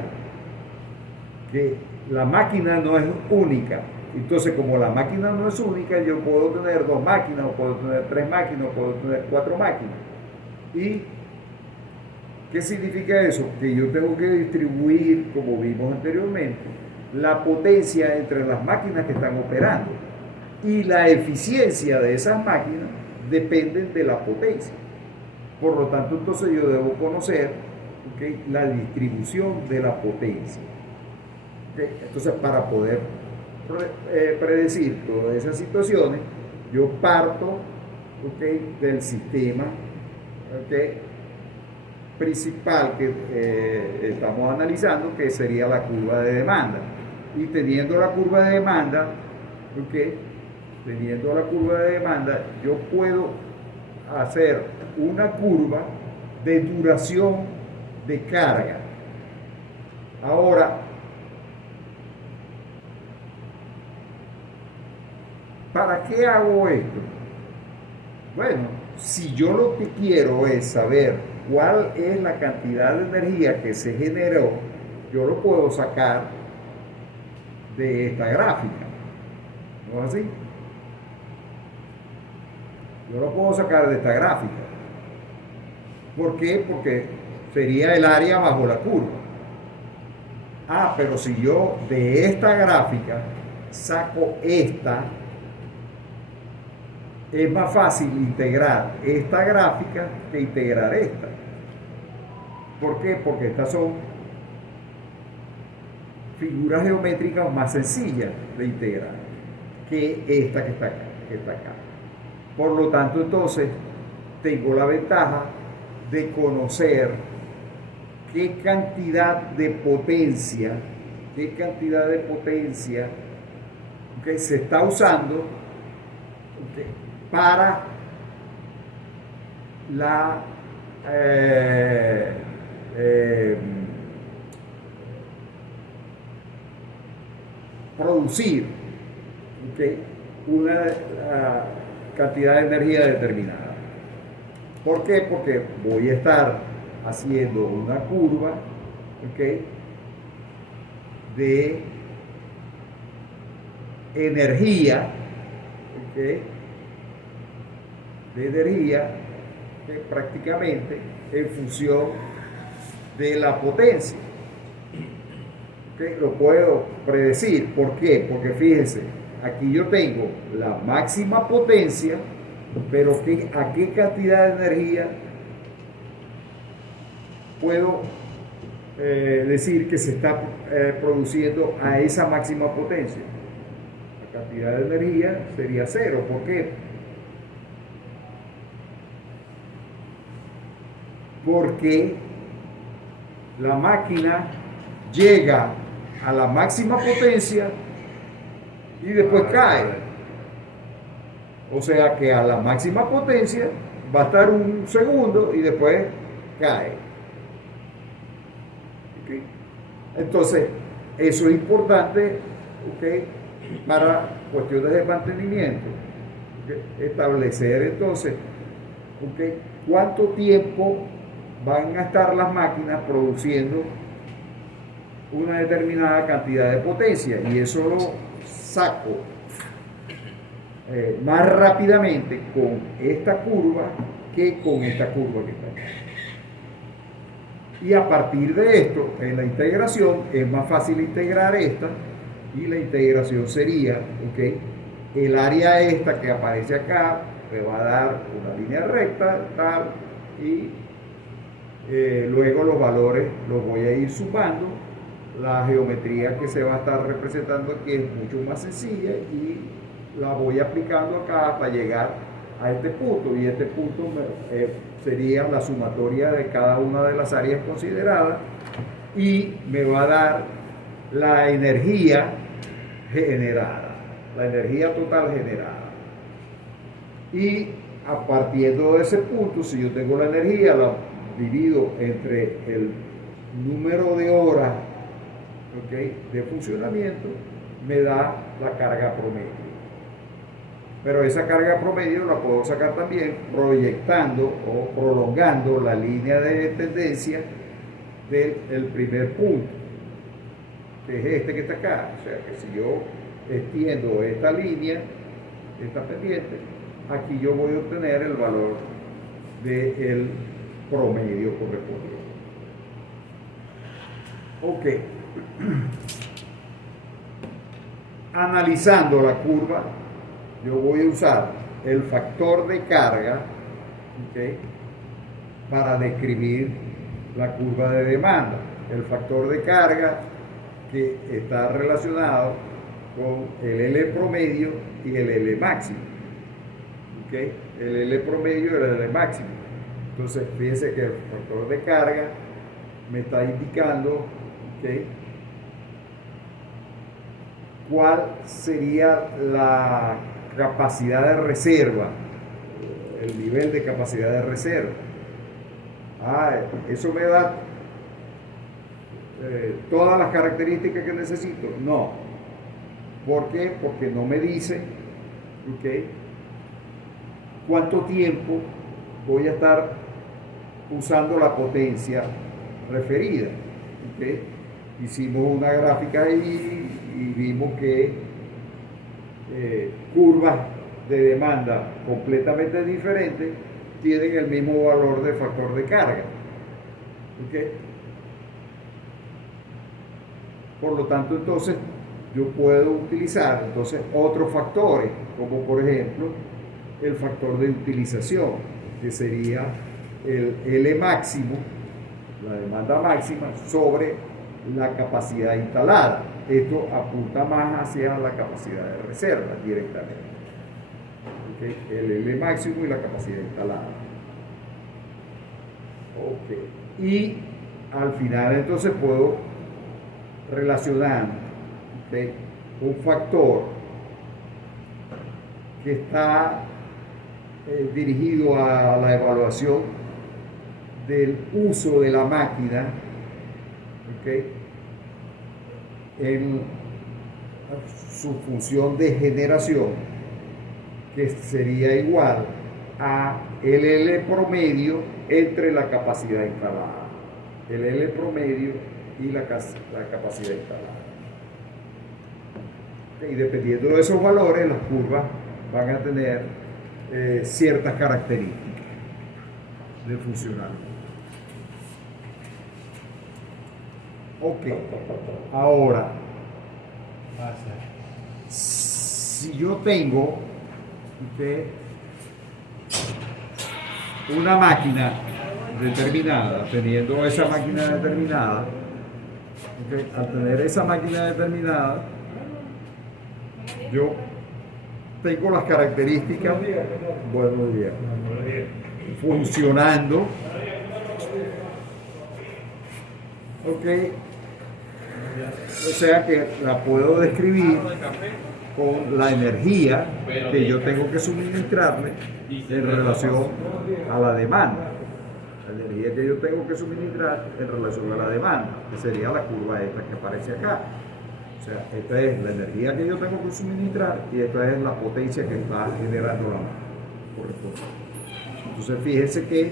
Que la máquina no es única. Entonces, como la máquina no es única, yo puedo tener 2 máquinas, o puedo tener 3 máquinas, o puedo tener 4 máquinas. ¿Y qué significa eso? Que yo tengo que distribuir, como vimos anteriormente, la potencia entre las máquinas que están operando. Y la eficiencia de esas máquinas dependen de la potencia. Por lo tanto, entonces yo debo conocer, ¿okay?, la distribución de la potencia. ¿Okay? Entonces, para poder predecir todas esas situaciones, yo parto, ¿okay?, del sistema, ¿okay?, principal que estamos analizando, que sería la curva de demanda. Y teniendo la curva de demanda, ¿okay?, teniendo la curva de demanda, yo puedo hacer una curva de duración de carga. Ahora, ¿para qué hago esto? Bueno, si yo lo que quiero es saber cuál es la cantidad de energía que se generó, yo lo puedo sacar de esta gráfica. ¿No es así? Yo lo puedo sacar de esta gráfica. ¿Por qué? Porque sería el área bajo la curva. Ah, pero si yo de esta gráfica saco esta, es más fácil integrar esta gráfica que integrar esta. ¿Por qué? Porque estas son figuras geométricas más sencillas de integrar que esta que está acá. Por lo tanto, entonces, tengo la ventaja de conocer qué cantidad de potencia que se está usando, okay, para la producir, okay, una cantidad de energía determinada. ¿Por qué? Porque voy a estar haciendo una curva, okay, de energía, okay, que prácticamente en función de la potencia. Okay, lo puedo predecir. ¿Por qué? Porque fíjense, aquí yo tengo la máxima potencia, pero ¿a qué cantidad de energía puedo decir que se está produciendo a esa máxima potencia? La cantidad de energía sería 0. ¿Por qué? Porque la máquina llega a la máxima potencia y después cae. O sea que a la máxima potencia va a estar un segundo y después cae. ¿Okay? Entonces, eso es importante, ¿okay?, para cuestiones de mantenimiento. ¿Okay? Establecer entonces, ¿okay?, cuánto tiempo van a estar las máquinas produciendo una determinada cantidad de potencia, y eso lo saco más rápidamente con esta curva que con esta curva que está acá. Y a partir de esto, en la integración, es más fácil integrar esta, y la integración sería, ¿okay?, el área esta que aparece acá me va a dar una línea recta, tal, y luego los valores los voy a ir sumando. La geometría que se va a estar representando aquí es mucho más sencilla y la voy aplicando acá hasta llegar a este punto, y este punto sería la sumatoria de cada una de las áreas consideradas, y me va a dar la energía generada, la energía total generada. Y a partir de ese punto, si yo tengo la energía, la divido entre el número de horas, ¿okay?, de funcionamiento, me da la carga promedio. Pero esa carga promedio la puedo sacar también proyectando o prolongando la línea de tendencia del primer punto, que es este que está acá. O sea que si yo extiendo esta línea, esta pendiente, aquí yo voy a obtener el valor del promedio correspondiente. Ok. Analizando la curva, yo voy a usar el factor de carga, ¿okay?, para describir la curva de demanda. El factor de carga que está relacionado con el L promedio y el L máximo. ¿Okay? El L promedio y el L máximo. Entonces, fíjense que el factor de carga me está indicando, ¿okay?, cuál sería la capacidad de reserva, el nivel de capacidad de reserva. Eso me da todas las características que necesito. No. ¿Por qué? Porque no me dice, ¿okay?, cuánto tiempo voy a estar usando la potencia referida. ¿Okay? Hicimos una gráfica ahí y vimos que curvas de demanda completamente diferentes tienen el mismo valor de factor de carga. ¿Okay? Por lo tanto, entonces, yo puedo utilizar otros factores, como por ejemplo el factor de utilización, que sería el L máximo, la demanda máxima, sobre la capacidad instalada. Esto apunta más hacia la capacidad de reserva directamente. ¿Okay? El L máximo y la capacidad instalada. Okay. Y al final entonces puedo relacionar, ¿okay?, un factor que está dirigido a la evaluación del uso de la máquina, ¿okay?, en su función de generación, que sería igual a el L promedio entre la capacidad instalada. El L promedio y la capacidad instalada. Y dependiendo de esos valores, las curvas van a tener ciertas características de funcionamiento. Ok, ahora, si yo tengo una máquina determinada, teniendo esa máquina determinada, al tener esa máquina determinada, yo tengo las características, buenos días, funcionando, ok, o sea que la puedo describir con la energía que yo tengo que suministrarle en relación a la demanda. La energía que yo tengo que suministrar en relación a la demanda, que sería la curva esta que aparece acá. O sea, esta es la energía que yo tengo que suministrar y esta es la potencia que está generando la máquina. Entonces, fíjense que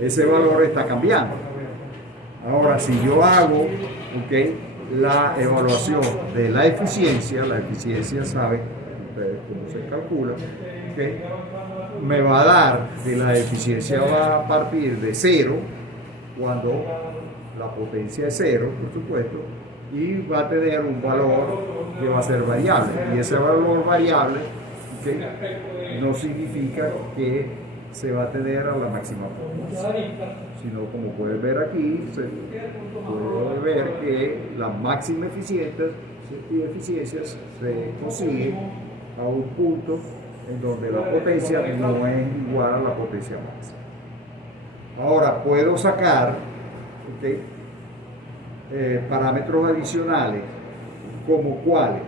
ese valor está cambiando. Ahora, si yo hago, okay, la evaluación de la eficiencia sabe ustedes cómo se calcula, okay, me va a dar que la eficiencia va a partir de 0 cuando la potencia es 0, por supuesto, y va a tener un valor que va a ser variable. Y ese valor variable, okay, no significa que se va a tener a la máxima potencia, sino como pueden ver aquí, se puede ver que las máximas eficiencias se consiguen a un punto en donde la potencia no es igual a la potencia máxima. Ahora puedo sacar, okay, parámetros adicionales, como cuáles.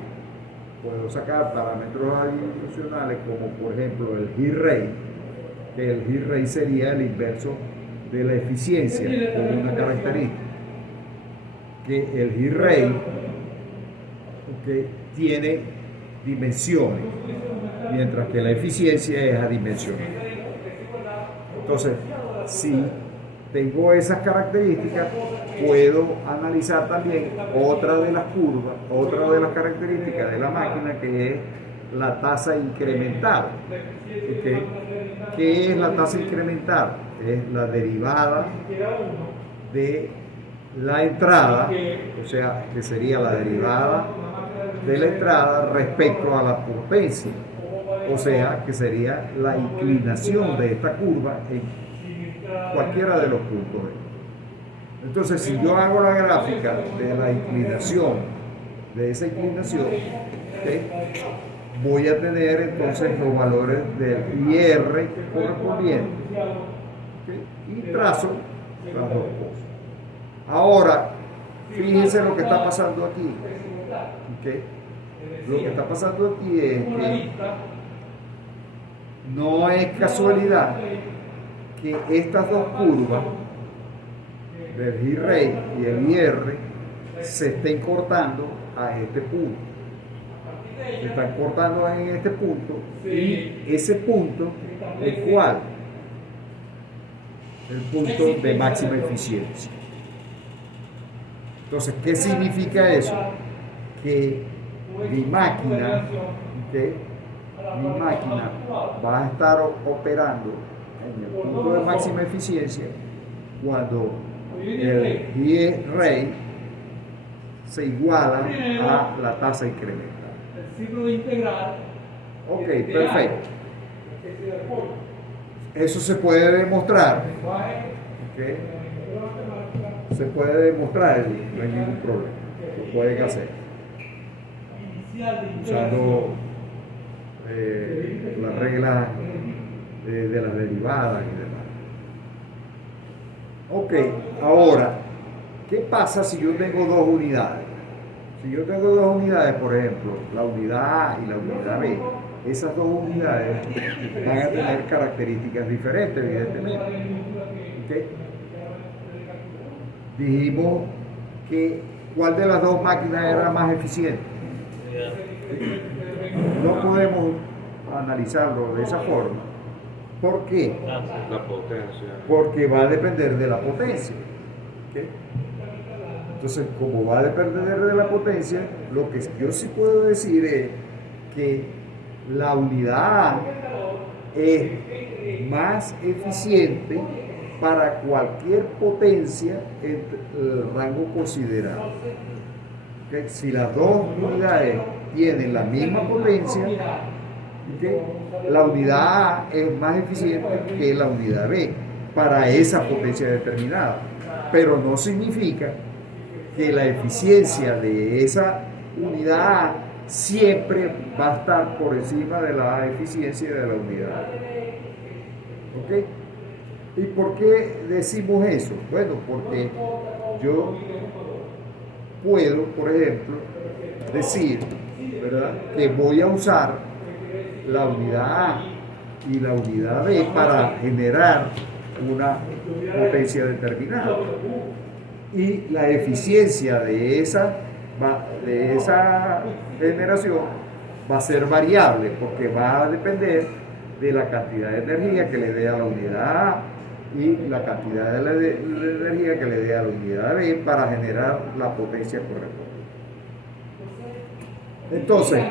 Puedo sacar parámetros adicionales como por ejemplo el hit rate, que el hit rate sería el inverso de la eficiencia como una característica. Que el hit rate tiene dimensiones, mientras que la eficiencia es adimensional. Entonces, si tengo esas características, puedo analizar también otra de las curvas, otra de las características de la máquina, que es la tasa incremental. ¿Qué es la tasa incremental? Es la derivada de la entrada, o sea, que sería la derivada de la entrada respecto a la potencia, o sea, que sería la inclinación de esta curva en cualquiera de los puntos. Entonces, si yo hago la gráfica de la inclinación, de esa inclinación, voy a tener entonces los valores del IR correspondientes, y trazo las dos cosas. Ahora, fíjense lo que está pasando aquí. Lo que está pasando aquí es que no es casualidad que estas dos curvas del hit rate y el IR se estén cortando a este punto. Se están cortando en este punto, y ese punto es ¿cuál? El punto de máxima eficiencia. Entonces, ¿qué significa eso? Que mi máquina va a estar operando en el punto de máxima eficiencia cuando el hit rate se iguala a la tasa incremental. Ok, perfecto. Eso se puede demostrar. Se puede demostrar, no hay ningún problema. Lo pueden hacer usando las reglas de las derivadas y demás. Ok, ahora, ¿qué pasa si yo tengo dos unidades? Si yo tengo dos unidades, por ejemplo, la unidad A y la unidad B, esas dos unidades van a tener características diferentes, evidentemente. ¿Okay? Dijimos que ¿cuál de las dos máquinas era más eficiente? No podemos analizarlo de esa forma. ¿Por qué? La potencia. Porque va a depender de la potencia. ¿Okay? Entonces, como va a depender de la potencia, lo que yo sí puedo decir es que la unidad A es más eficiente para cualquier potencia en el rango considerado. ¿Okay? Si las dos unidades tienen la misma potencia, ¿okay? La unidad A es más eficiente que la unidad B para esa potencia determinada, pero no significa que la eficiencia de esa unidad A siempre va a estar por encima de la eficiencia de la unidad A. ¿Ok? ¿Y por qué decimos eso? Bueno, porque yo puedo, por ejemplo, decir, ¿verdad?, que voy a usar la unidad A y la unidad B para generar una potencia determinada. Y la eficiencia de esa generación va a ser variable, porque va a depender de la cantidad de energía que le dé a la unidad A y la cantidad de energía que le dé a la unidad B para generar la potencia correspondiente. Entonces,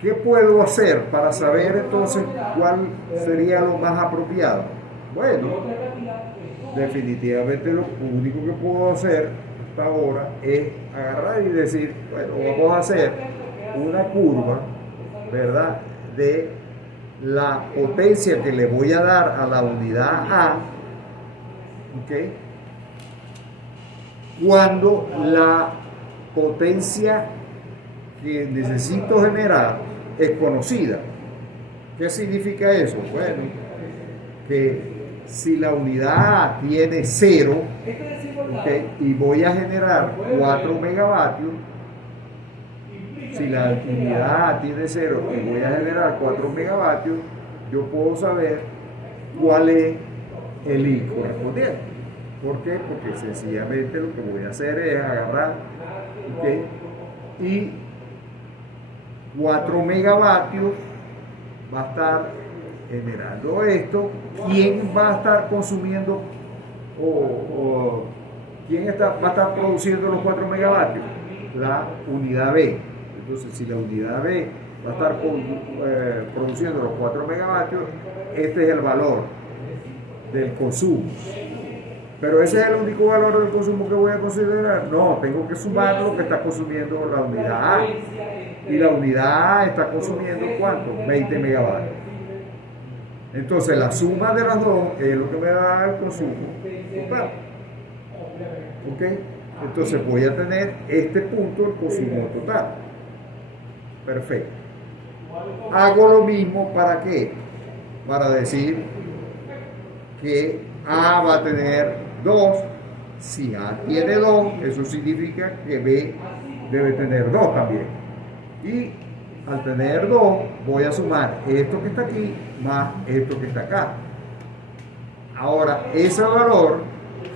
¿qué puedo hacer para saber entonces cuál sería lo más apropiado? Bueno, definitivamente lo único que puedo hacer hasta ahora es agarrar y decir, bueno, vamos a hacer una curva, ¿verdad?, de la potencia que le voy a dar a la unidad A, ¿ok?, cuando la potencia que necesito generar es conocida. ¿Qué significa eso? Bueno, que si la unidad A tiene 0, ¿okay? Y voy a generar 4 megavatios, si la unidad A tiene 0 y voy a generar 4 megavatios, yo puedo saber cuál es el I correspondiente. ¿Por qué? Porque sencillamente lo que voy a hacer es agarrar, ¿okay? Y 4 megavatios va a estar generando esto. ¿Quién va a estar consumiendo quién va a estar produciendo los 4 megavatios? La unidad B. Entonces, si la unidad B va a estar produciendo los 4 megavatios, este es el valor del consumo. Pero ese es el único valor del consumo que voy a considerar. No, tengo que sumar lo que está consumiendo la unidad A. Y la unidad A está consumiendo ¿cuánto? 20 megavatios. Entonces la suma de las dos es lo que me da el consumo total. ¿Ok? Entonces voy a tener este punto, el consumo total. Perfecto. Hago lo mismo ¿para qué? Para decir que A va a tener 2. Si A tiene 2, eso significa que B debe tener 2 también. Y al tener 2, voy a sumar esto que está aquí más esto que está acá. Ahora, ese valor,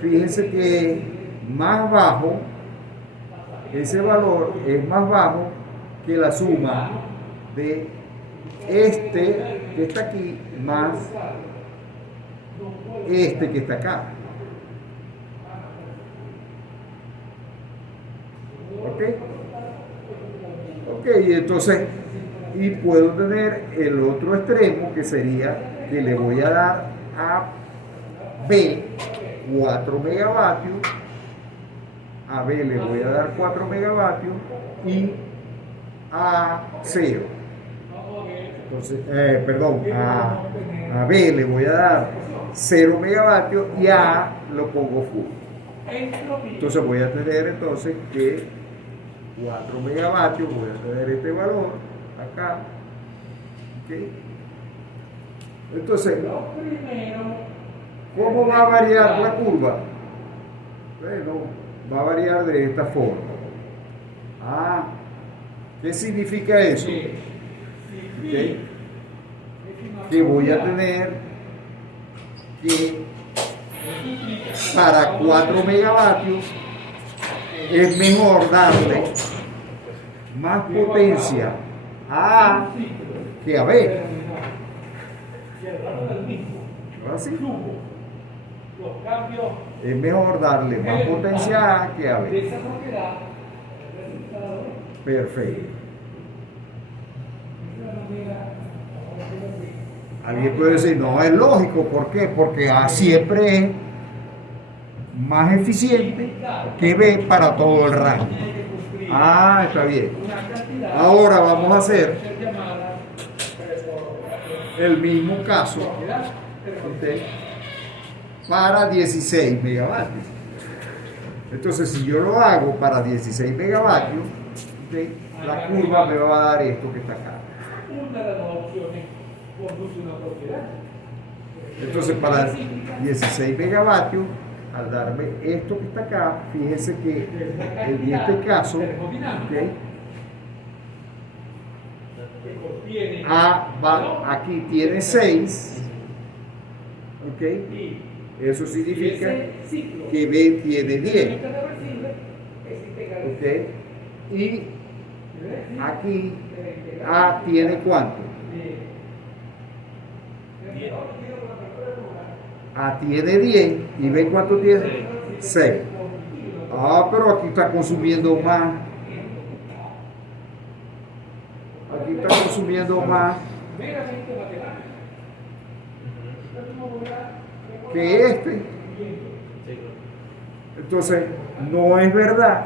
fíjense que es más bajo, ese valor es más bajo que la suma de este que está aquí más este que está acá. ¿Ok? Ok, entonces, y puedo tener el otro extremo que sería que le voy a dar a B 4 megavatios, a B le voy a dar 4 megavatios y a 0. Entonces, a B le voy a dar 0 megavatios y a A lo pongo full. Entonces voy a tener entonces que 4 megavatios, voy a tener este valor acá. ¿Okay? Entonces, ¿cómo va a variar la curva? Bueno, va a variar de esta forma. ¿Qué significa eso? ¿Okay? Que voy a tener que para 4 megavatios es mejor darle más potencia a A que a B. Así. Es mejor darle más potencia a A que a B. Perfecto. Alguien puede decir, no es lógico, ¿por qué? Porque A siempre es más eficiente que B para todo el rango. Está bien. Ahora vamos a hacer el mismo caso, ¿okay? Para 16 megavatios. Entonces, si yo lo hago para 16 megavatios, ¿okay? La curva me va a dar esto que está acá. Entonces, para 16 megavatios, al darme esto que está acá, fíjense que en este caso, ¿okay? A va, aquí tiene 6, ¿okay? Eso significa que B tiene 10, ¿okay? Y aquí A tiene ¿cuánto? A tiene 10 y B cuánto tiene 6. Pero aquí está consumiendo más. Aquí está consumiendo más que este. Entonces, no es verdad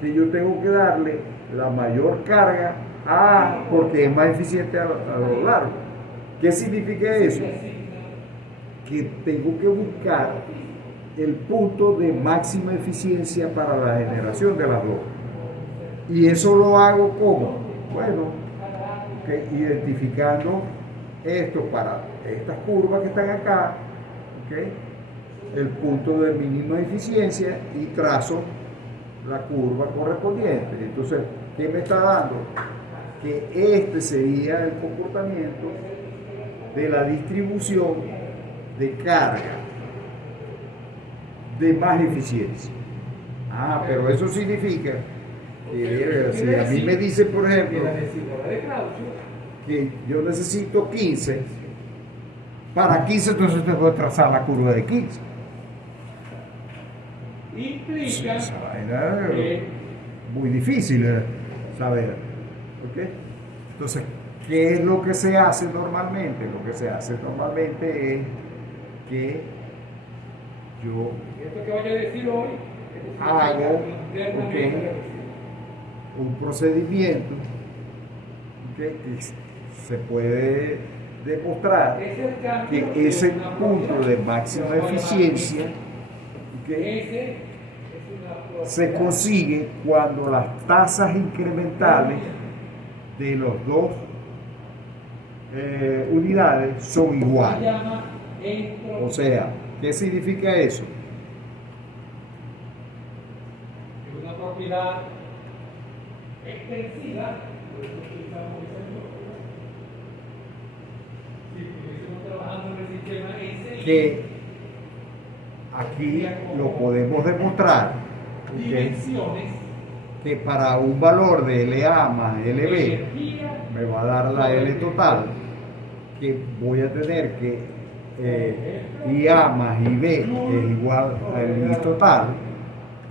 que yo tengo que darle la mayor carga a A porque es más eficiente a lo largo. ¿Qué significa eso? Que tengo que buscar el punto de máxima eficiencia para la generación de las dos. Y eso lo hago ¿cómo? Bueno, identificando esto para estas curvas que están acá, ¿ok? El punto de mínima eficiencia y trazo la curva correspondiente. Entonces, ¿qué me está dando? Que este sería el comportamiento de la distribución de carga de más eficiencia. Ah, pero eso significa que si a mí me dice, por ejemplo, que yo necesito 15, para 15 entonces tengo que trazar la curva de 15. Implica Esa vaina es muy difícil saber. ¿Ok? Entonces, ¿qué es lo que se hace normalmente? Lo que se hace normalmente es que yo esto que vaya a decir hoy hago un procedimiento que se puede demostrar que ese punto de máxima eficiencia se consigue cuando las tasas incrementales de los dos unidades son iguales. O sea, ¿qué significa eso? una propiedad extensiva, por eso utilizamos esa trabajando en el sistema SI, Que aquí lo podemos demostrar, ¿ok? dimensiones, Que para un valor de LA más LB me va a dar la L total, que voy a tener que IA más IB es igual al I total,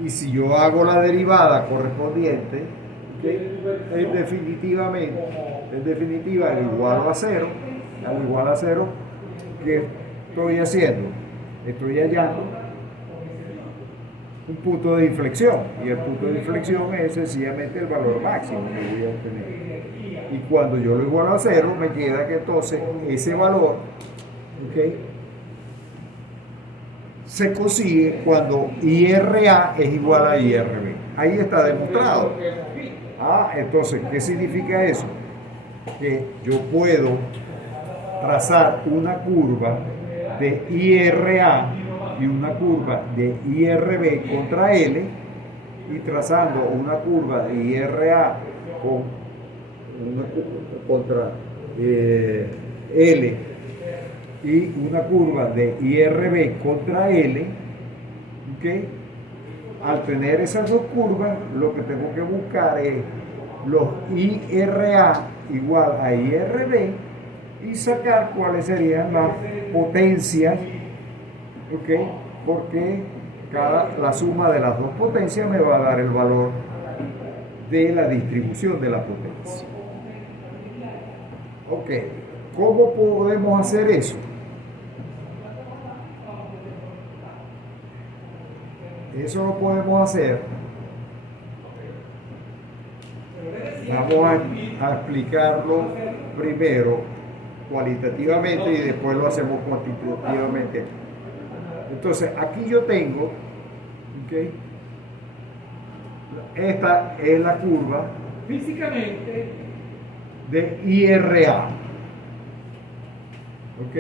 y si yo hago la derivada correspondiente, en definitiva el igual a cero, al igual a cero, ¿qué estoy haciendo? Estoy hallando un punto de inflexión, y el punto de inflexión es sencillamente el valor máximo que voy a obtener. Y cuando yo lo igualo a cero, me queda que entonces ese valor, ¿ok?, se consigue cuando IRA es igual a IRB. Ahí está demostrado. Entonces, ¿qué significa eso? Que yo puedo trazar una curva de IRA y una curva de IRB contra L, y trazando una curva de IRA contra L y una curva de IRB contra L, ¿okay? Al tener esas dos curvas, lo que tengo que buscar es los IRA igual a IRB y sacar cuáles serían las potencias, ¿okay? Porque la suma de las dos potencias me va a dar el valor de la distribución de la potencia. Ok, ¿cómo podemos hacer eso? Eso lo podemos hacer. Vamos a explicarlo primero cualitativamente y después lo hacemos cuantitativamente. Entonces, aquí yo tengo, ¿okay?, esta es la curva físicamente de IRA, ¿ok?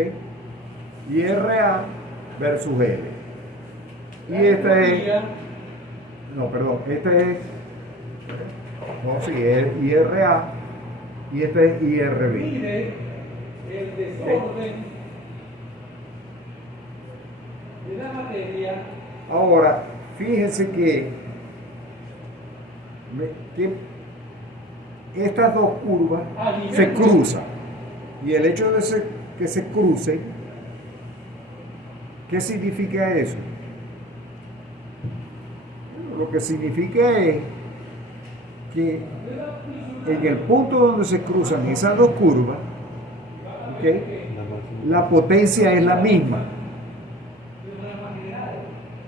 IRA versus L. Y esta es, es IRA y esta es IRB. Mire el desorden de la materia. Ahora, fíjense que estas dos curvas se cruzan, y el hecho de que se crucen, ¿qué significa eso? Lo que significa es que en el punto donde se cruzan esas dos curvas, ¿okay?, la potencia es la misma,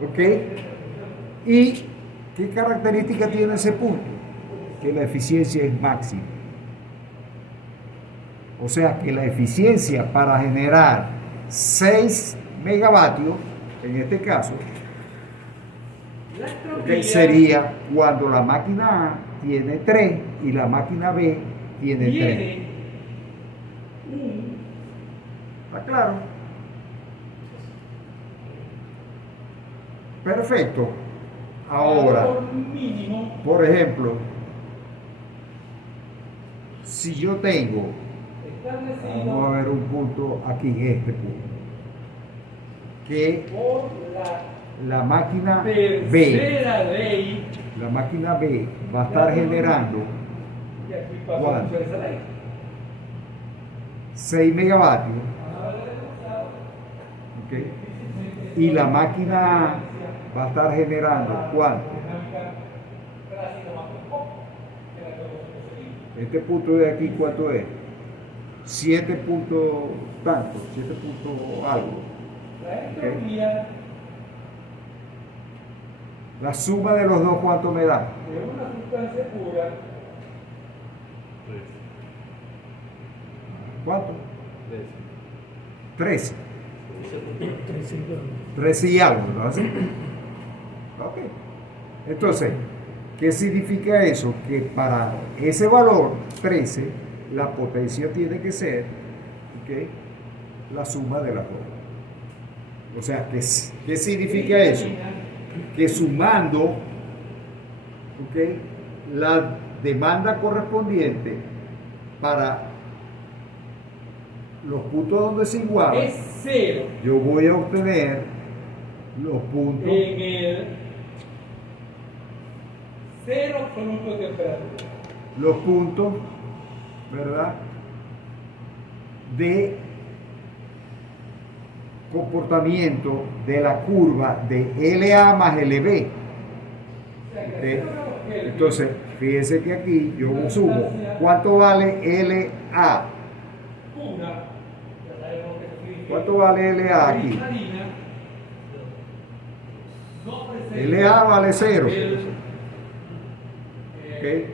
¿ok? ¿Y qué característica tiene ese punto? Que la eficiencia es máxima. O sea que la eficiencia para generar 6 megavatios, en este caso, sería cuando la máquina A tiene 3 y la máquina B tiene 3. ¿Está claro? Perfecto. Ahora, por ejemplo, si yo tengo, vamos a ver un punto aquí, este punto, que la máquina B, la máquina B va a estar generando, ¿cuánto? 6 megavatios, ¿okay? Y la máquina A va a estar generando, ¿cuánto? Este punto de aquí, ¿cuánto es? 7 puntos tanto, 7 puntos algo. ¿Okay? La suma de los dos, ¿cuánto me da? ¿Cuánto? 13. 13 y algo, ¿no? ¿Así? Ok. Entonces, ¿qué significa eso? Que para ese valor 13, la potencia tiene que ser, ¿okay?, la suma de las dos. O sea, ¿qué significa eso? Que sumando, ¿okay?, la demanda correspondiente para los puntos donde se igualan, es cero. yo voy a obtener los puntos En el cero absoluto de temperatura. los puntos, ¿verdad?, de comportamiento de la curva de LA más LB. ¿Okay? Entonces, fíjense que aquí yo sumo, ¿cuánto vale LA? ¿Cuánto vale LA aquí? LA vale 0. ¿Okay?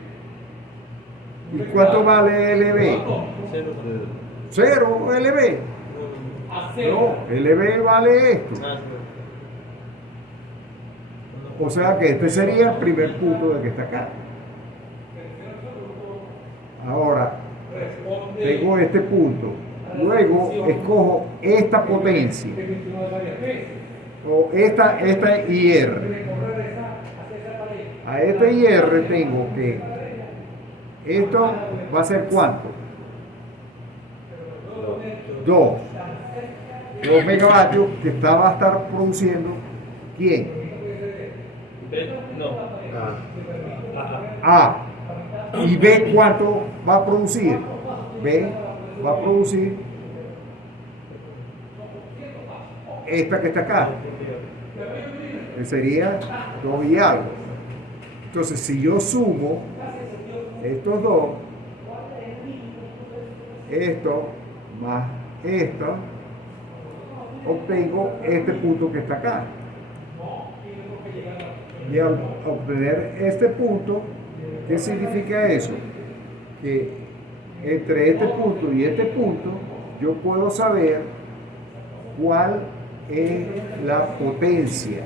¿Y cuánto vale LB? 0 LB. No, LB vale esto. O sea que este sería el primer punto de que está acá. Ahora, tengo este punto. Luego escojo esta potencia. O esta IR. A esta IR tengo que, esto va a ser ¿cuánto? 2 megavatios que va a estar produciendo ¿quién? A. ¿Y B cuánto va a producir? B va a producir esta que está acá, que sería 2 y algo. Entonces, si yo sumo estos dos, esto más esto, obtengo este punto que está acá. Y al obtener este punto, ¿qué significa eso? Que entre este punto y este punto, yo puedo saber cuál es la potencia.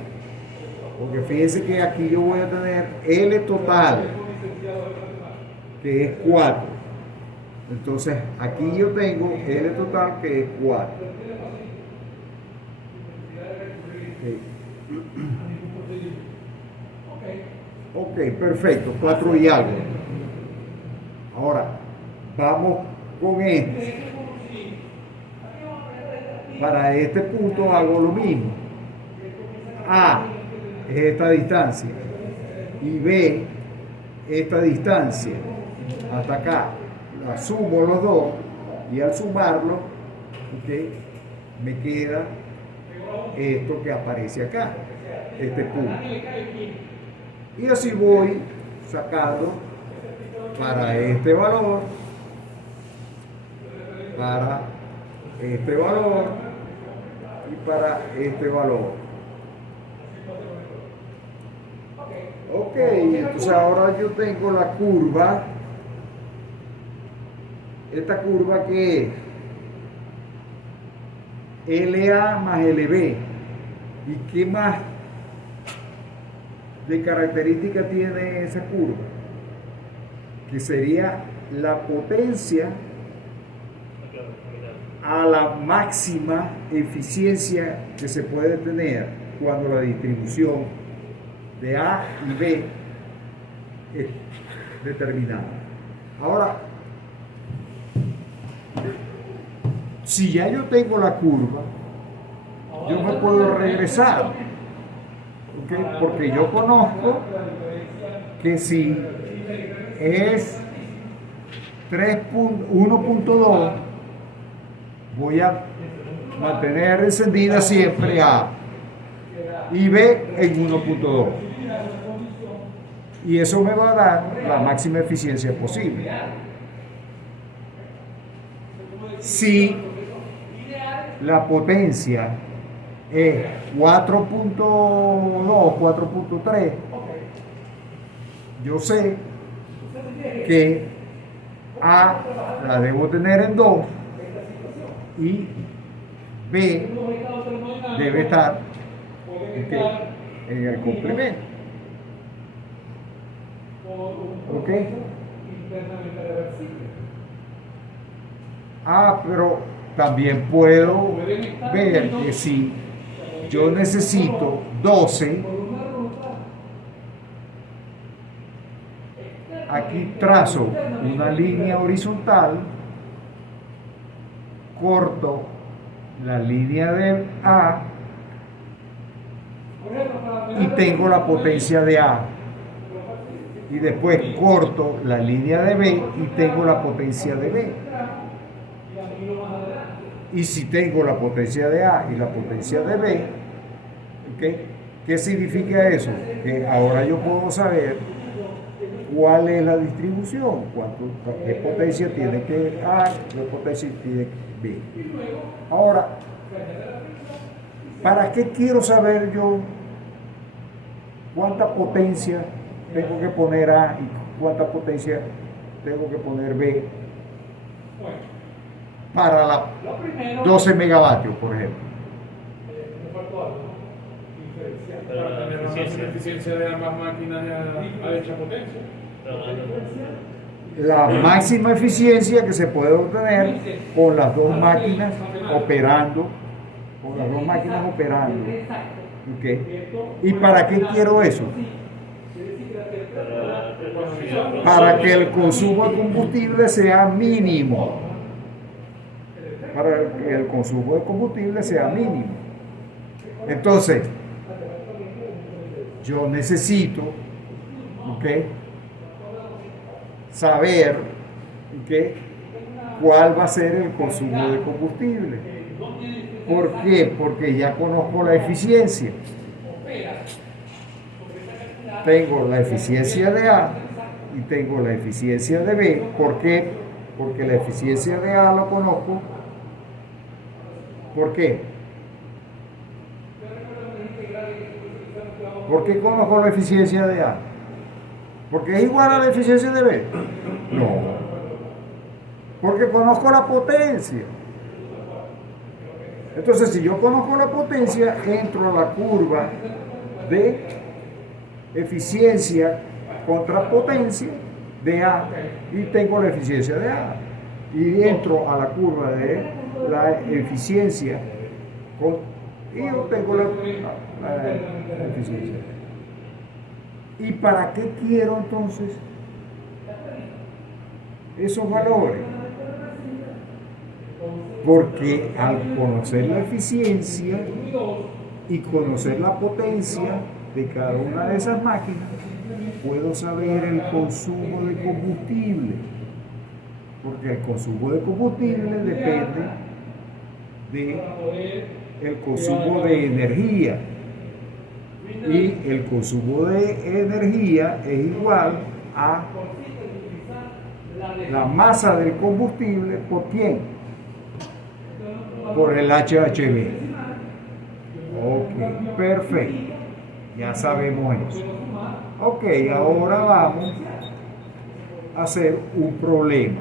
Porque fíjense que aquí yo voy a tener L total, que es 4. Entonces, aquí yo tengo L total, que es 4. Ok, perfecto, 4 y algo. Ahora, vamos con este. Para este punto hago lo mismo. A es esta distancia y B esta distancia hasta acá. La sumo los dos y al sumarlo, ¿okay?, me queda esto que aparece acá, este punto. Y así voy sacando para este valor, para este valor y para este valor. Ok, entonces ahora yo tengo la curva. Esta curva que es LA más LB. ¿Y qué más de característica tiene esa curva? Que sería la potencia a la máxima eficiencia que se puede tener cuando la distribución de A y B es determinada. Ahora, si ya yo tengo la curva, yo me puedo regresar, ¿okay? Porque yo conozco que si es 1.2, voy a mantener encendida siempre A y B en 1.2. Y eso me va a dar la máxima eficiencia posible. Si la potencia es 4.2, 4.3, yo sé que A la debo tener en 2 y B debe estar en el complemento. ¿Ok? Pero también puedo ver que si yo necesito 12, aquí trazo una línea horizontal, corto la línea de A y tengo la potencia de A. Y después corto la línea de B y tengo la potencia de B. Y si tengo la potencia de A y la potencia de B, ¿okay? ¿Qué significa eso? Que ahora yo puedo saber cuál es la distribución, qué potencia tiene que A, qué potencia tiene B. Ahora, ¿para qué quiero saber yo cuánta potencia tengo que poner A y cuánta potencia tengo que poner B para la 12 megavatios, por ejemplo? Para tener una eficiencia de ambas máquinas a dicha potencia. La máxima eficiencia que se puede obtener con las dos máquinas operando, ¿okay? ¿Y para qué quiero eso? Para que el consumo de combustible sea mínimo. Para que el consumo de combustible sea mínimo. Entonces, yo necesito, ¿okay?, saber, ¿okay?, cuál va a ser el consumo de combustible. ¿Por qué? Porque ya conozco la eficiencia. Tengo la eficiencia de A y tengo la eficiencia de B. ¿Por qué? Porque la eficiencia de A lo conozco. ¿Por qué? ¿Por qué conozco la eficiencia de A? ¿Porque es igual a la eficiencia de B? No. Porque conozco la potencia. Entonces, si yo conozco la potencia, entro a la curva de eficiencia contra potencia de A y tengo la eficiencia de A. Y entro a la curva de la eficiencia y obtengo la eficiencia. ¿Y para qué quiero entonces esos valores? Porque al conocer la eficiencia y conocer la potencia de cada una de esas máquinas, puedo saber el consumo de combustible. Porque el consumo de combustible depende del consumo de energía. Y el consumo de energía es igual a la masa del combustible por quién, por el HHB. Ok, perfecto, ya sabemos eso. Ok, ahora vamos a hacer un problema.